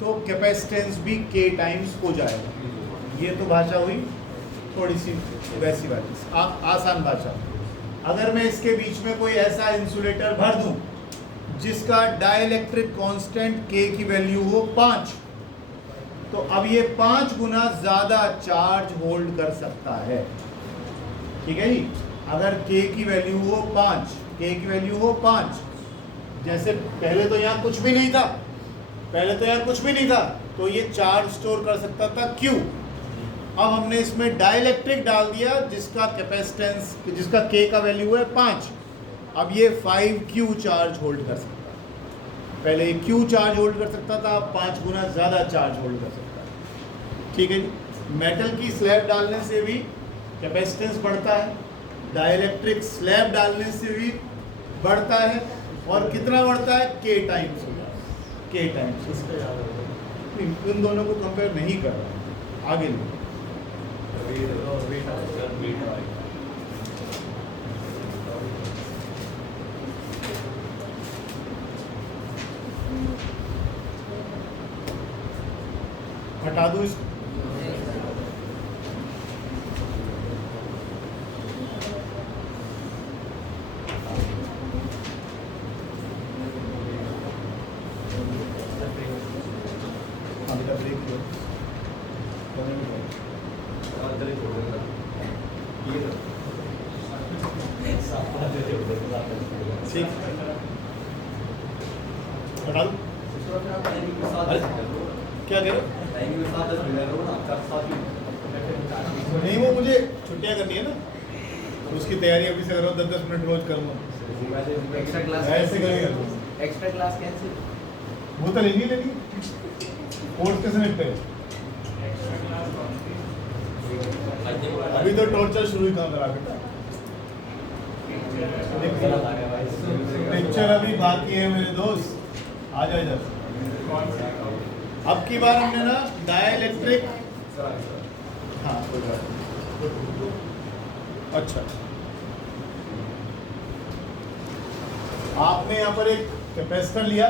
तो कैपेसिटेंस भी K टाइम्स हो जाएगा। ये तो भाषा हुई थोड़ी सी वैसी बात, आसान भाषा। अगर मैं इसके बीच में कोई ऐसा इंसुलेटर भर दूं जिसका डाइलेक्ट्रिक कांस्टेंट K की वैल्यू हो 5, तो अब ये 5 गुना ज्यादा चार्ज होल्ड कर सकता है। ठीक है जी, अगर K की वैल्यू हो 5, जैसे पहले तो यहाँ कुछ भी नहीं था, तो ये चार्ज स्टोर कर सकता था Q। अब हमने इसमें डाइलेक्ट्रिक डाल दिया जिसका कैपेसिटेंस, जिसका K का वैल्यू है 5, अब ये 5Q चार्ज होल्ड कर सकता है। पहले ये Q चार्ज होल्ड कर सकता था, अब 5 गुना ज़्यादा चार्ज होल्ड कर सकता है। ठीक है जी, मेटल की स्लैब डालने से भी कैपेसिटेंस बढ़ता है, डाइलेक्ट्रिक स्लैब डालने से भी बढ़ता है, और कितना बढ़ता है, K टाइम्स हो जाता है, K टाइम्स। इन दोनों को कंपेयर नहीं कर रहा, आगे लो। हटा दो इसको। ठीक, हटा दो। क्या कह रहे हो? नहीं, वो मुझे छुट्टियां करनी है ना, तो उसकी तैयारी अभी से कर रहा हूँ, 10-10 मिनट रोज करूँगा। एक्स्ट्रा क्लास ऐसे करेंगे, एक्स्ट्रा क्लास कैंसिल। वो तो लेनी लेनी कोर्स कैसे निपटे। अभी तो टॉर्चर शुरू ही था मेरा बेटा। पिक्चर अभी बाकी है मेरे दोस्त, आ जाओ इधर। अब की बार हमने ना डाइलेक्ट्रिक, हाँ कोई बात नहीं। अच्छा, आपने यहाँ पर एक कैपेसिटर लिया,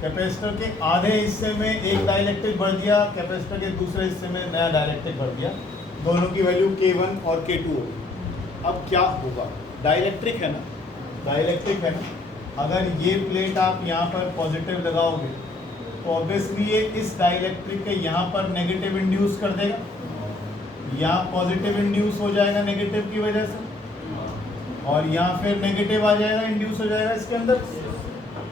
कैपेसिटर के आधे हिस्से में एक डाइलेक्ट्रिक भर दिया, कैपेसिटर के दूसरे हिस्से में नया डाइलेक्ट्रिक भर दिया, दोनों की वैल्यू K1 और K2 होगी। अब क्या होगा, डाइलेक्ट्रिक है ना, अगर ये प्लेट आप यहाँ पर पॉजिटिव लगाओगे तो ऑब्वियसली ये इस डाइलेक्ट्रिक के यहाँ पर नेगेटिव इंड्यूस कर देगा, यहाँ पॉजिटिव इंड्यूस हो जाएगा नेगेटिव की वजह से, और यहाँ फिर नेगेटिव आ जाएगा, इंड्यूस हो जाएगा इसके अंदर।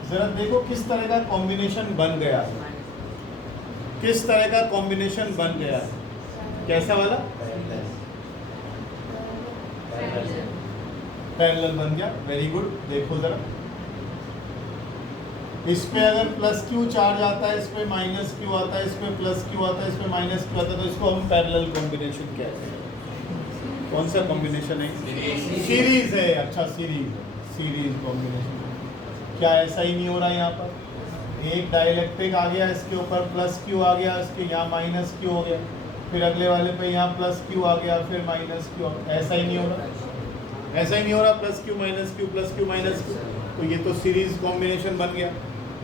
जरा देखो किस तरह का कॉम्बिनेशन बन गया है, किस तरह का कॉम्बिनेशन बन गया है, कैसा वाला, पैरेलल बन गया, वेरी गुड। देखो जरा, इस पे अगर प्लस क्यू चार्ज आता है, इस पे माइनस क्यू आता है, इस पे प्लस क्यू आता है, इस पे माइनस क्यू आता है, तो इसको हम पैरेलल कॉम्बिनेशन कहते हैं। कौन सा कॉम्बिनेशन है? सीरीज है। अच्छा, सीरीज कॉम्बिनेशन। क्या ऐसा ही नहीं हो रहा यहाँ पर? एक डाइलेक्ट्रिक आ गया, इसके ऊपर प्लस क्यू आ गया, इसके यहाँ माइनस क्यू हो गया, फिर अगले वाले पे यहाँ प्लस क्यू आ गया, फिर माइनस क्यू। ऐसा ही नहीं हो रहा, ऐसा ही नहीं हो रहा। Plus Q minus Q, plus Q minus Q, तो ये तो सीरीज कॉम्बिनेशन बन गया।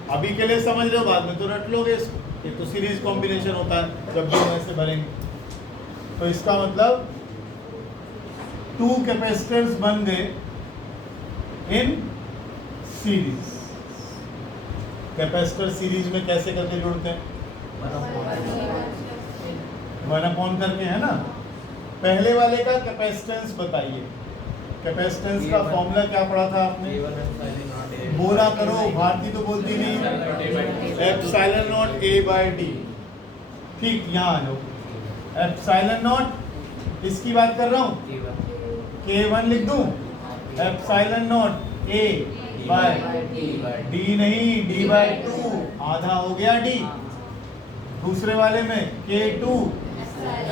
अभी के लिए समझ रहे हो, बाद में तो रट लोगे इसको। ये तो सीरीज कॉम्बिनेशन होता है जब भी हम ऐसे भरेंगे। तो इसका मतलब 2 कैपेसिटर्स बन गए इन सीरीज। कैपेसिटर सीरीज में कैसे करके जुड़ते हैं? 1/n करके, है ना। पहले वाले का कैपेसिटेंस बताइए। कैपेसिटेंस का फॉर्मूला क्या पढ़ा था आपने? बोला करो, भारती तो बोलती नहीं। Epsilon not A by D। ठीक, यहाँ आ जाओ। एप्सिलॉन नॉट, इसकी बात कर रहा हूँ, K1 लिख दूं। Epsilon not A by D नहीं, D by 2, आधा हो गया D। दूसरे वाले में K2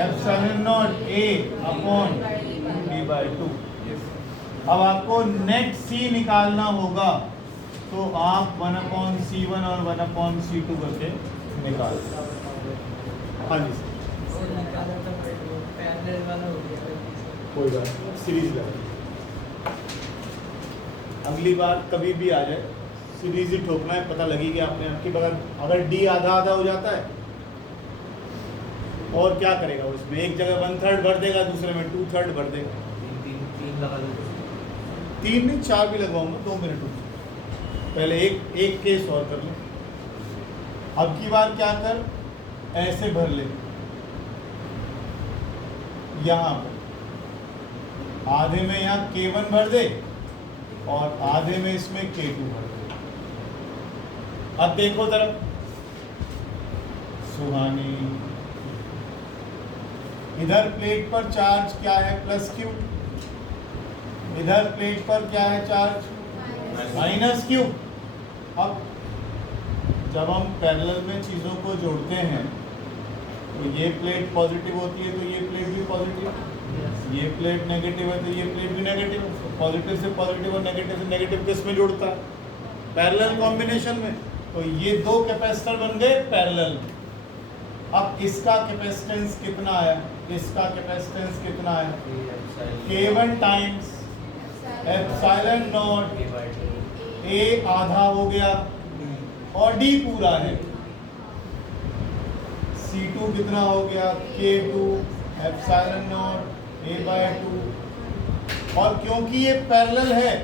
epsilon not A upon D by 2। अब आपको नेट C निकालना होगा, तो आप 1/C1 और 1/C2 करके निकाल। हाँ जी, कोई बात नहीं, सीरीज लगा। अगली बार कभी भी आ जाए, सीरीज ही ठोकना है, पता लगेगी आपने आपकी। अगर D आधा आधा हो जाता है, और क्या करेगा उसमें? एक जगह 1/3 भर देगा, दूसरे में 2/3 भर देगा। 3 नहीं, 4 भी लगवाऊंगा, 2 मिनट रुक। पहले एक केस और कर ले। अब की बार क्या कर, ऐसे भर ले। यहाँ पर आधे में यहाँ K1 भर दे और आधे में इसमें K2 भर दे। अब देखो तरफ, सुहानी, इधर प्लेट पर चार्ज क्या है? Plus Q. इधर प्लेट पर क्या है चार्ज? Minus Q. अब जब हम पैरेलल में चीज़ों को जोड़ते हैं, तो ये प्लेट पॉजिटिव होती है, तो ये प्लेट भी पॉजिटिव। ये प्लेट नेगेटिव है, तो ये प्लेट भी नेगेटिव। पॉजिटिव से पॉजिटिव और नेगेटिव से नेगेटिव किस में जुड़ता है? पैरेलल कॉम्बिनेशन में। तो ये 2 कैपेसिटर बन गए पैरेलल। अब इसका कैपेसिटेंस कितना आया? इसका कैपेसिटेंस कितना आया? K1 times epsilon not A आधा हो गया और D पूरा है। C2 कितना हो गया? K2 epsilon not A by 2। और क्योंकि ये पैरेलल है,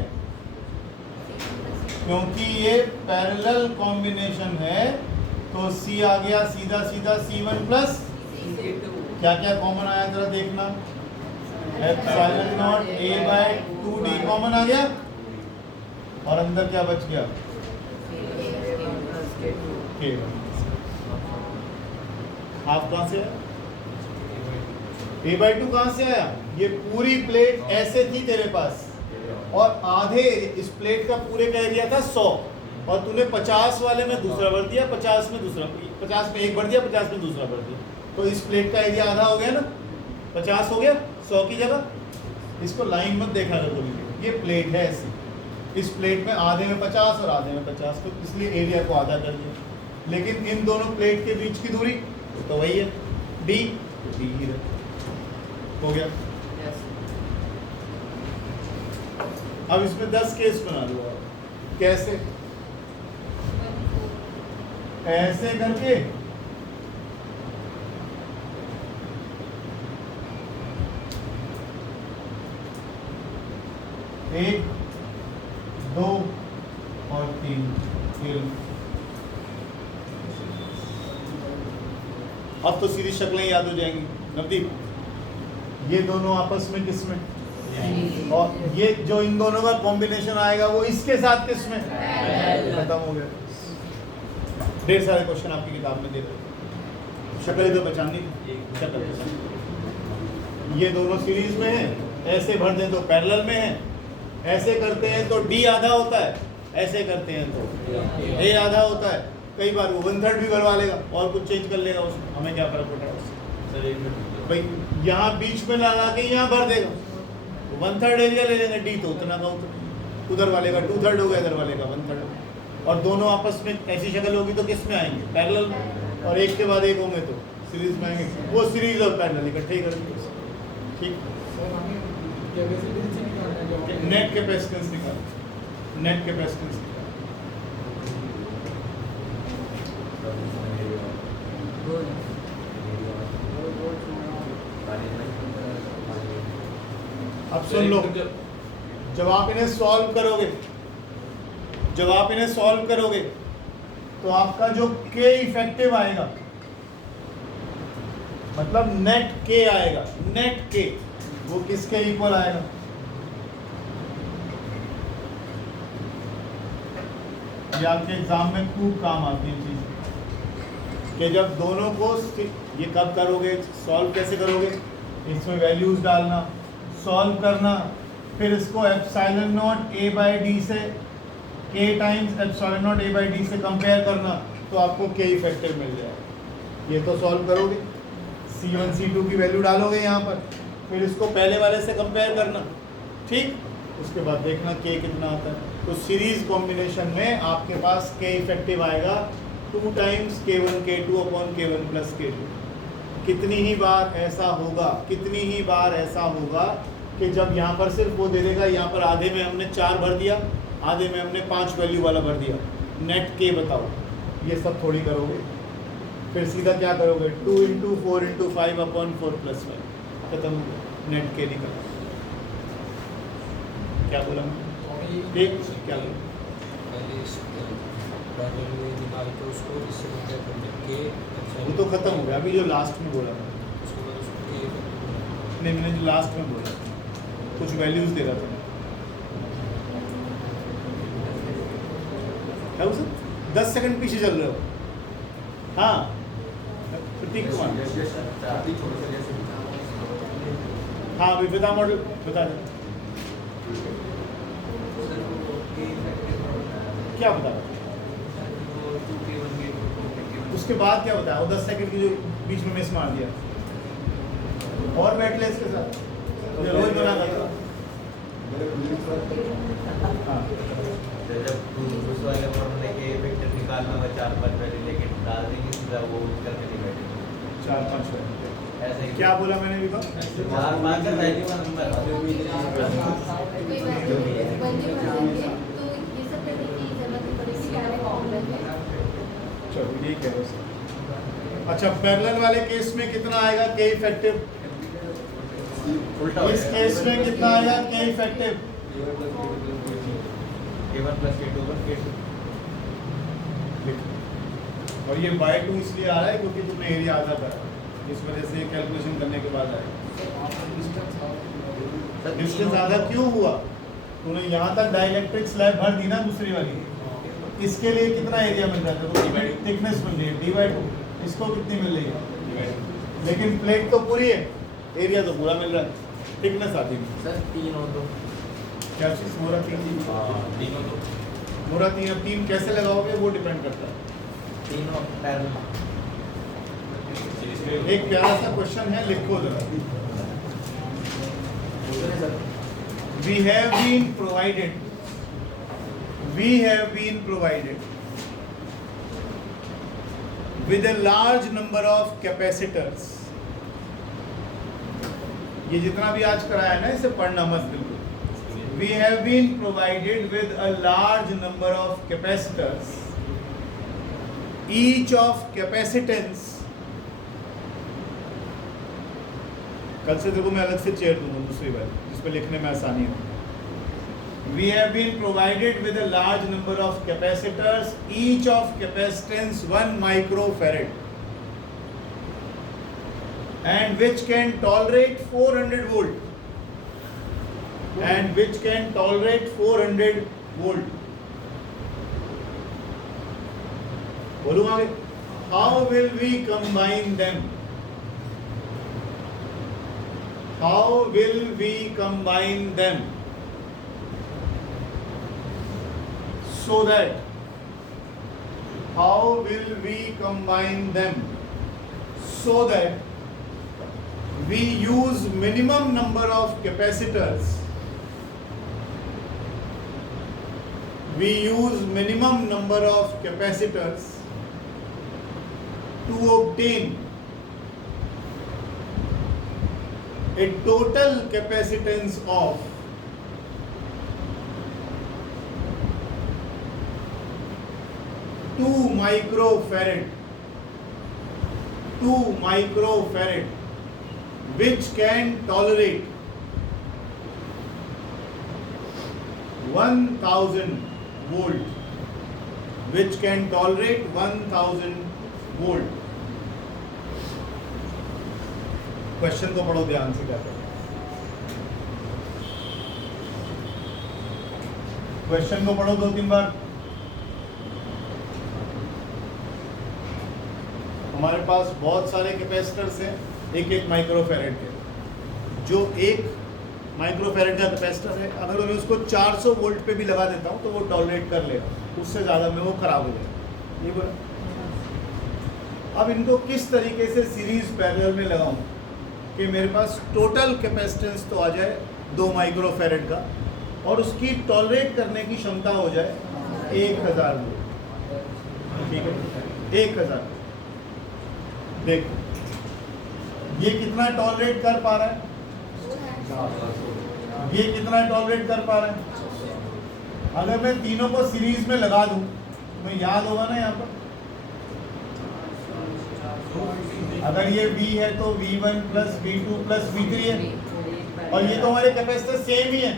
क्योंकि ये पैरेलल कॉम्बिनेशन है, तो C आ गया सीधा सीधा C1 प्लस क्या क्या कॉमन आया जरा देखना। Epsilon not A by 2D common आ गया, और अंदर क्या बच गया? K1। हाफ कहाँ से आया? A by 2 कहाँ से आया? ये पूरी प्लेट ऐसे थी तेरे पास, और आधे इस प्लेट का पूरे का एरिया था 100, और तूने 50 वाले में दूसरा भर दिया, 50 में दूसरा, 50 में एक भर दिया, 50 में दूसरा भर दिया, तो इस प्लेट का एरिया आधा हो गया ना, 50 हो गया 100 की जगह। इसको लाइन मत देखा करो कभी, ये प्लेट है ऐसी, इस प्लेट में आधे में 50 और आधे में 50, तो इसलिए एरिया को आधा कर दिया। लेकिन इन दोनों प्लेट के बीच की दूरी तो वही है D, D ही हो गया। अब इसमें 10 केस बना लो। कैसे? ऐसे करके एक, 2 और 3। अब तो सीधी शक्लें याद हो जाएंगी। नवदीप, ये दोनों आपस में किस में? और ये जो इन दोनों का कॉम्बिनेशन आएगा वो इसके साथ किस में? खत्म हो गया। ढेर सारे क्वेश्चन आपकी किताब में दे रहे। शक्ल तो पहचाननी, शक्ल। ये दोनों सीरीज में है, ऐसे भर दें तो पैरेलल में है, ऐसे करते हैं तो डी आधा होता है, ऐसे करते हैं तो ए आधा होता है। कई बार वो 1/3 भी भरवा लेगा और कुछ चेंज कर लेगा उसमें, हमें क्या फर्क पड़ रहा है उससे। भाई यहाँ बीच में लगा के यहाँ भर देगा, 1/3 एरिया ले लेंगे, डी तो उतना का उतना, उधर वाले का 2/3 होगा, इधर वाले का 1/3, और दोनों आपस में ऐसी शक्ल होगी तो किस में आएंगे, पैरेलल में, और एक के बाद एक होंगे तो सीरीज में आएंगे, वो सीरीज और पैरेलल इकट्ठे ही करेंगे। ठीक, नेट कैपेसिटेंस निकाल, नेट कैपेसिटेंस निकाल। अब सुन लो, जब आप इन्हें सॉल्व करोगे तो आपका जो के इफेक्टिव आएगा, मतलब नेट के आएगा, नेट के वो किसके इक्वल आएगा, ये आपके एग्जाम में खूब काम आती है चीज कि जब दोनों को, ये कब करोगे, सॉल्व कैसे करोगे, इसमें वैल्यूज डालना, सॉल्व करना, फिर इसको epsilon naught A by D से, के times epsilon naught A by D से कंपेयर करना, तो आपको के इफेक्टिव मिल जाएगा। ये तो सॉल्व करोगे, C1 C2 की वैल्यू डालोगे यहाँ पर, फिर इसको पहले वाले से कंपेयर करना, ठीक, उसके बाद देखना के कितना आता है। तो सीरीज कॉम्बिनेशन में आपके पास के इफेक्टिव आएगा 2 times K1 K2 upon K1 plus K2। कितनी ही बार ऐसा होगा कि जब यहाँ पर सिर्फ वो दे देगा, यहाँ पर आधे में हमने 4 भर दिया, आधे में हमने 5 वैल्यू वाला भर दिया, नेट के बताओ, ये सब थोड़ी करोगे, फिर सीधा क्या करोगे, 2 × 4 × 5 अपॉन 4 + 5, खत्म, नेट के निकला। क्या बोला मैं, एक क्या बोला, वो तो खत्म हो गया, अभी जो लास्ट में बोला था, नहीं मैंने जो लास्ट में बोला कुछ वैल्यूज दे रहा था, क्या वो सब 10 सेकंड पीछे चल रहे हो। हाँ प्रतीक कुमार, हाँ विविधा मॉडल बता दे, क्या बता रहा, उसके बाद क्या बताया, वो 10 सेकंड की जो बीच में मिस मार दिया, और बैठ ले इसके साथ, रोज बना करता। हाँ जब उस वाले फॉर्मूले के वेक्टर निकालना हुआ 4-5 वैल्यू, लेकिन डाल देंगे सीधा वो करके नहीं बैठेंगे 4-5 वैल्यू। ऐसे ही क्या बोला मैंने भी, 4-5 का वैल्यू का नंबर कोई वैल्यू बन जाएंगे तो ये सब करने की जरूरत नहीं पड़ेगी, डायरेक्ट फॉर्मूला में। चलो ठीक है बस। अच्छा पैरेलल वाले केस में कितना आएगा के इफेक्टिव, इस केस में कितना आएगा के इफेक्टिव, K1 + K2 + K2। और ये बाय 2 इसलिए आ रहा है क्योंकि तुमने एरिया आधा करा, इस वजह से कैलकुलेशन करने के बाद आएगा। डिस्टेंस आधा क्यों हुआ, तूने यहाँ तक डाइलेक्ट्रिक स्लैब भर दी ना दूसरी वाली, इसके लिए कितना एरिया मिल रहा था, तो थिकनेस मिल रही है D/2, इसको कितनी मिल रही है, लेकिन प्लेट तो पूरी है, एरिया तो पूरा मिल रहा है, थिकनेस आती नहीं। सर 3 और 2 क्या चीज़, मोरा 3 मोरा 3, अब 3 कैसे लगाओगे वो डिपेंड करता है। तीनों पैरेलल। एक प्यारा सा क्वेश्चन है, लिखो जरा। We have been provided with a large number of capacitors। ये जितना भी आज कराया ना इसे पढ़ना मत बिल्कुल। We have been provided with a large number of capacitors, each of capacitance, कल से देखो मैं अलग से चेयर दूंगा दूसरी बार जिसपे लिखने में आसानी हो। We have been provided with a large number of capacitors, each of capacitance 1 microfarad, and which can tolerate 400 volt, and which can tolerate 400 volt. बोलूँ आगे, how will we combine them? How will we combine them so that we use minimum number of capacitors to obtain a total capacitance of 2 microfarad, which can tolerate 1000 volt, question को पढ़ो ध्यान से क्या कहते हैं। Question को पढ़ो 2-3 बार। हमारे पास बहुत सारे कैपेसिटर्स हैं 1-1 माइक्रोफैरेड के। जो 1 माइक्रोफैरेड का कैपेसिटर है, अगर मैं उसको 400 वोल्ट पे भी लगा देता हूँ तो वो टॉलरेट कर लेगा, उससे ज़्यादा में वो खराब हो जाएगा। ये बोला। अब इनको किस तरीके से सीरीज पैरेलल में लगाऊं कि मेरे पास टोटल कैपेसिटेंस तो आ जाए 2 माइक्रोफैरेड का और उसकी टॉलरेट करने की क्षमता हो जाए 1000 वोल्ट। ठीक है, 1000। देखो ये कितना टॉलरेट कर पा रहा है, ये कितना टॉलरेट कर पा रहा है। अगर मैं तीनों को सीरीज में लगा दूं तो याद होगा ना, यहाँ पर अगर ये V है तो V1 plus V2 plus V3 है, और ये तो हमारे कैपेसिटर सेम ही है,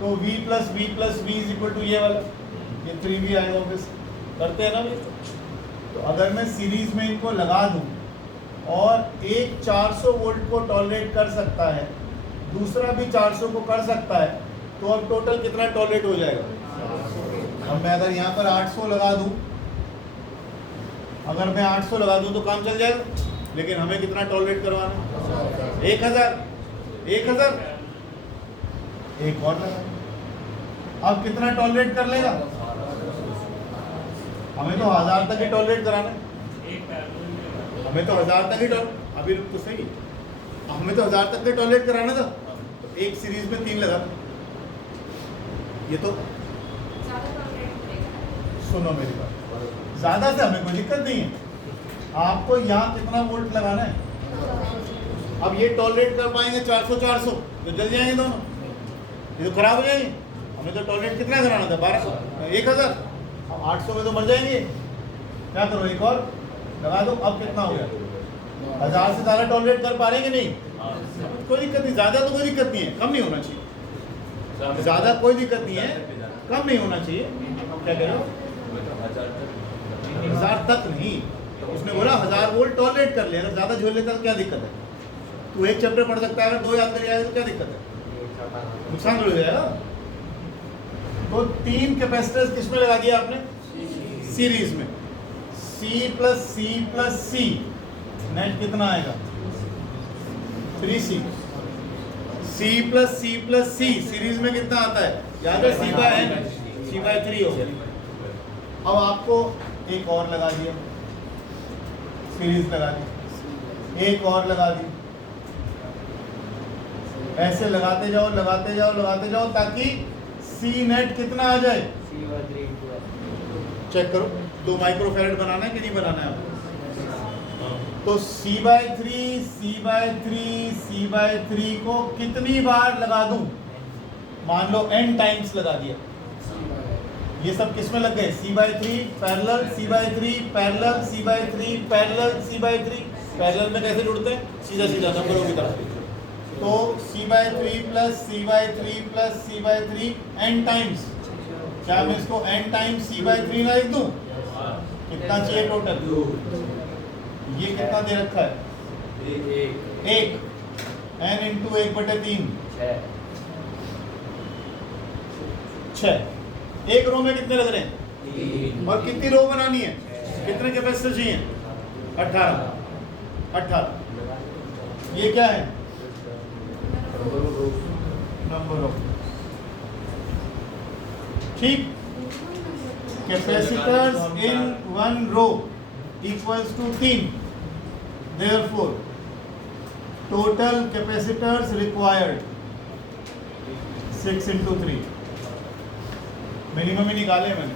तो V plus V is equal to ये वाला, ये 3V आएगा ऑब्वियस। करते हैं ना भाई। तो अगर मैं सीरीज में इनको लगा दूं और एक 400 वोल्ट को टॉलरेट कर सकता है, दूसरा भी 400 को कर सकता है, तो अब टोटल कितना टॉलरेट हो जाएगा। अब मैं अगर यहाँ पर 800 लगा दूं, अगर मैं 800 लगा दूं तो काम चल जाएगा, लेकिन हमें कितना टॉलरेट करवाना है 1000। एक और लगा, अब कितना टॉलरेट कर लेगा। हमें तो 1000 तक ही टॉलरेट कराना है, हमें तो 1000 तक ही अभी तो सही, हमें तो 1000 तक का टॉलरेट कराना था, तो एक सीरीज में 3 लगा। ये तो सुनो मेरी बात, ज्यादा से हमें कोई दिक्कत नहीं है। आपको यहाँ कितना वोल्ट लगाना है। अब ये टॉलरेट कर पाएंगे 400 तो जल जाएंगे दोनों, ये तो खराब हो जाएंगे। हमें तो टॉलरेट कितना कराना था 1200, 1000। अब 800 में तो मर जाएंगे। क्या करो, एक और लगा दो। अब कितना हो गया, 1000 से ज़्यादा टॉलरेट कर पा रहे कि नहीं। कोई दिक्कत नहीं, ज़्यादा तो कोई दिक्कत नहीं है, कम नहीं होना चाहिए। ज़्यादा कोई दिक्कत नहीं है, कम नहीं होना चाहिए। क्या कह रहे हो, 1000 तक नहीं, उसने बोला 1000 वोल्ट टॉलरेट कर ले। अगर ज़्यादा झोल लेता तो क्या दिक्कत है। तू एक चैप्टर पढ़ सकता है, अगर 2 याद कर जाएगा तो क्या दिक्कत है, नुकसान हो जाएगा। तो 3 कैपेसिटर्स किस में लगा दिया आपने, सीरीज में। C प्लस C नेट कितना आएगा 3C। C plus C series में कितना आता है, याद है C/3 हो गया। अब आपको एक और लगा दिया, सीरीज लगा दी, एक और लगा दी, ऐसे लगाते जाओ ताकि C नेट कितना आ जाए। चेक करो 2 माइक्रोफैरेड बनाना है कि नहीं बनाना है आपको। तो C/3 को कितनी बार लगा दूं, मान लो n टाइम्स लगा दिया। ये सब किस में लग गए, C/3 parallel, C/3 parallel, C/3 parallel, C/3 parallel में कैसे जुड़ते हैं, सीधा नंबरों की तरह। तो C/3 plus C/3 n times. क्या मैं इसको n टाइम्स C/3 ना लिख दूं, कितना चाहिए टोटल, ये कितना दे रखा है 1 n इंटू 1/3 6। एक रो में कितने लग रहे हैं, और कितनी रो बनानी है, कितने कैपेसिटर चाहिए 18। ये क्या है नंबर ऑफ ठीक capacitors in one row equals to 3 therefore total capacitors required 6 into 3 minimum ही निकाले मैंने